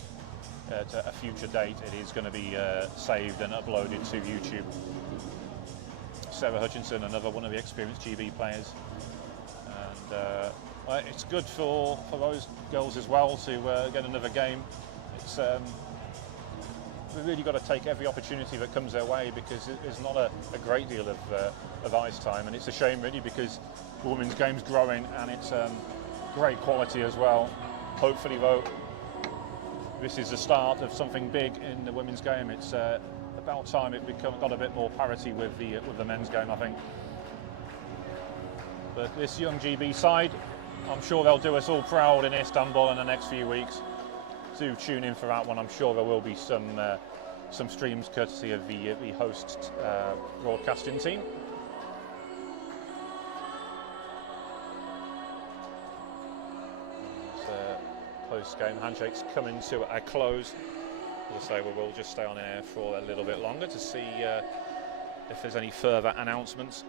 At a future date, it is going to be saved and uploaded to YouTube. Sarah Hutchinson, another one of the experienced GB players, and it's good for those girls as well to get another game. It's we've really got to take every opportunity that comes their way, because there's not a great deal of ice time, and it's a shame really, because the women's game's growing and it's great quality as well. Hopefully though, this is the start of something big in the women's game. It's about time it got a bit more parity with the men's game, I think. But this young GB side, I'm sure they'll do us all proud in Istanbul in the next few weeks. Do tune in for that one. I'm sure there will be some streams courtesy of the host broadcasting team. Post-game handshakes coming to a close. As I say, we will just stay on air for a little bit longer to see if there's any further announcements.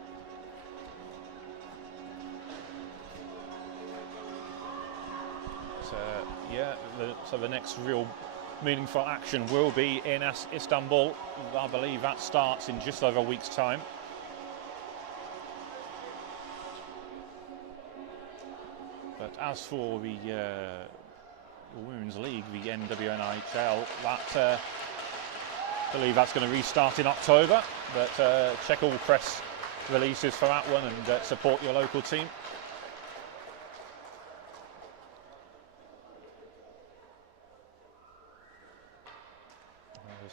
So the next real meaningful action will be in Istanbul. I believe that starts in just over a week's time. But as for the Women's League, the NWNIHL, that I believe that's going to restart in October, but check all press releases for that one and support your local team.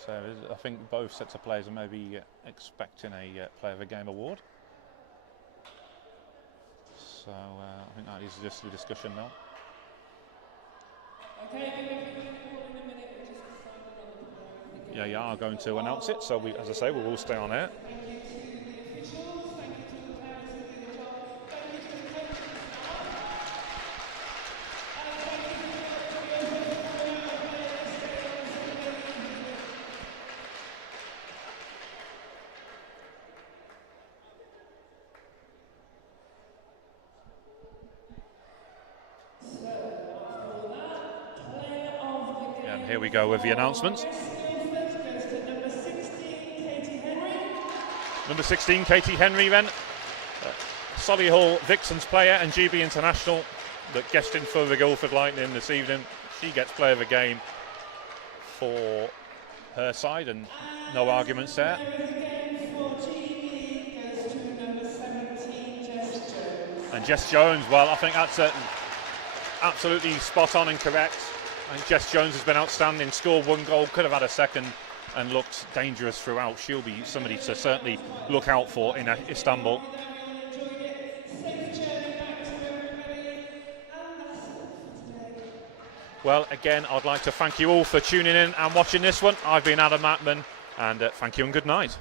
So I think both sets of players are maybe expecting a Player of the Game award. So I think that is just the discussion now. Yeah, you are going to announce it. So we, as I say, we will stay on air. And here we go with the announcements. Number 16, Katie Henry then. Solihull Vixens player and GB international that guessed in for the Guildford Lightning this evening. She gets Player of the Game for her side, and no arguments there. And Jess Jones, well, I think that's absolutely spot on and correct. I think Jess Jones has been outstanding, scored 1 goal, could have had a second, and looked dangerous throughout. She'll be somebody to certainly look out for in Istanbul. Well, again, I'd like to thank you all for tuning in and watching this one. I've been Adam Mattman, and thank you and good night.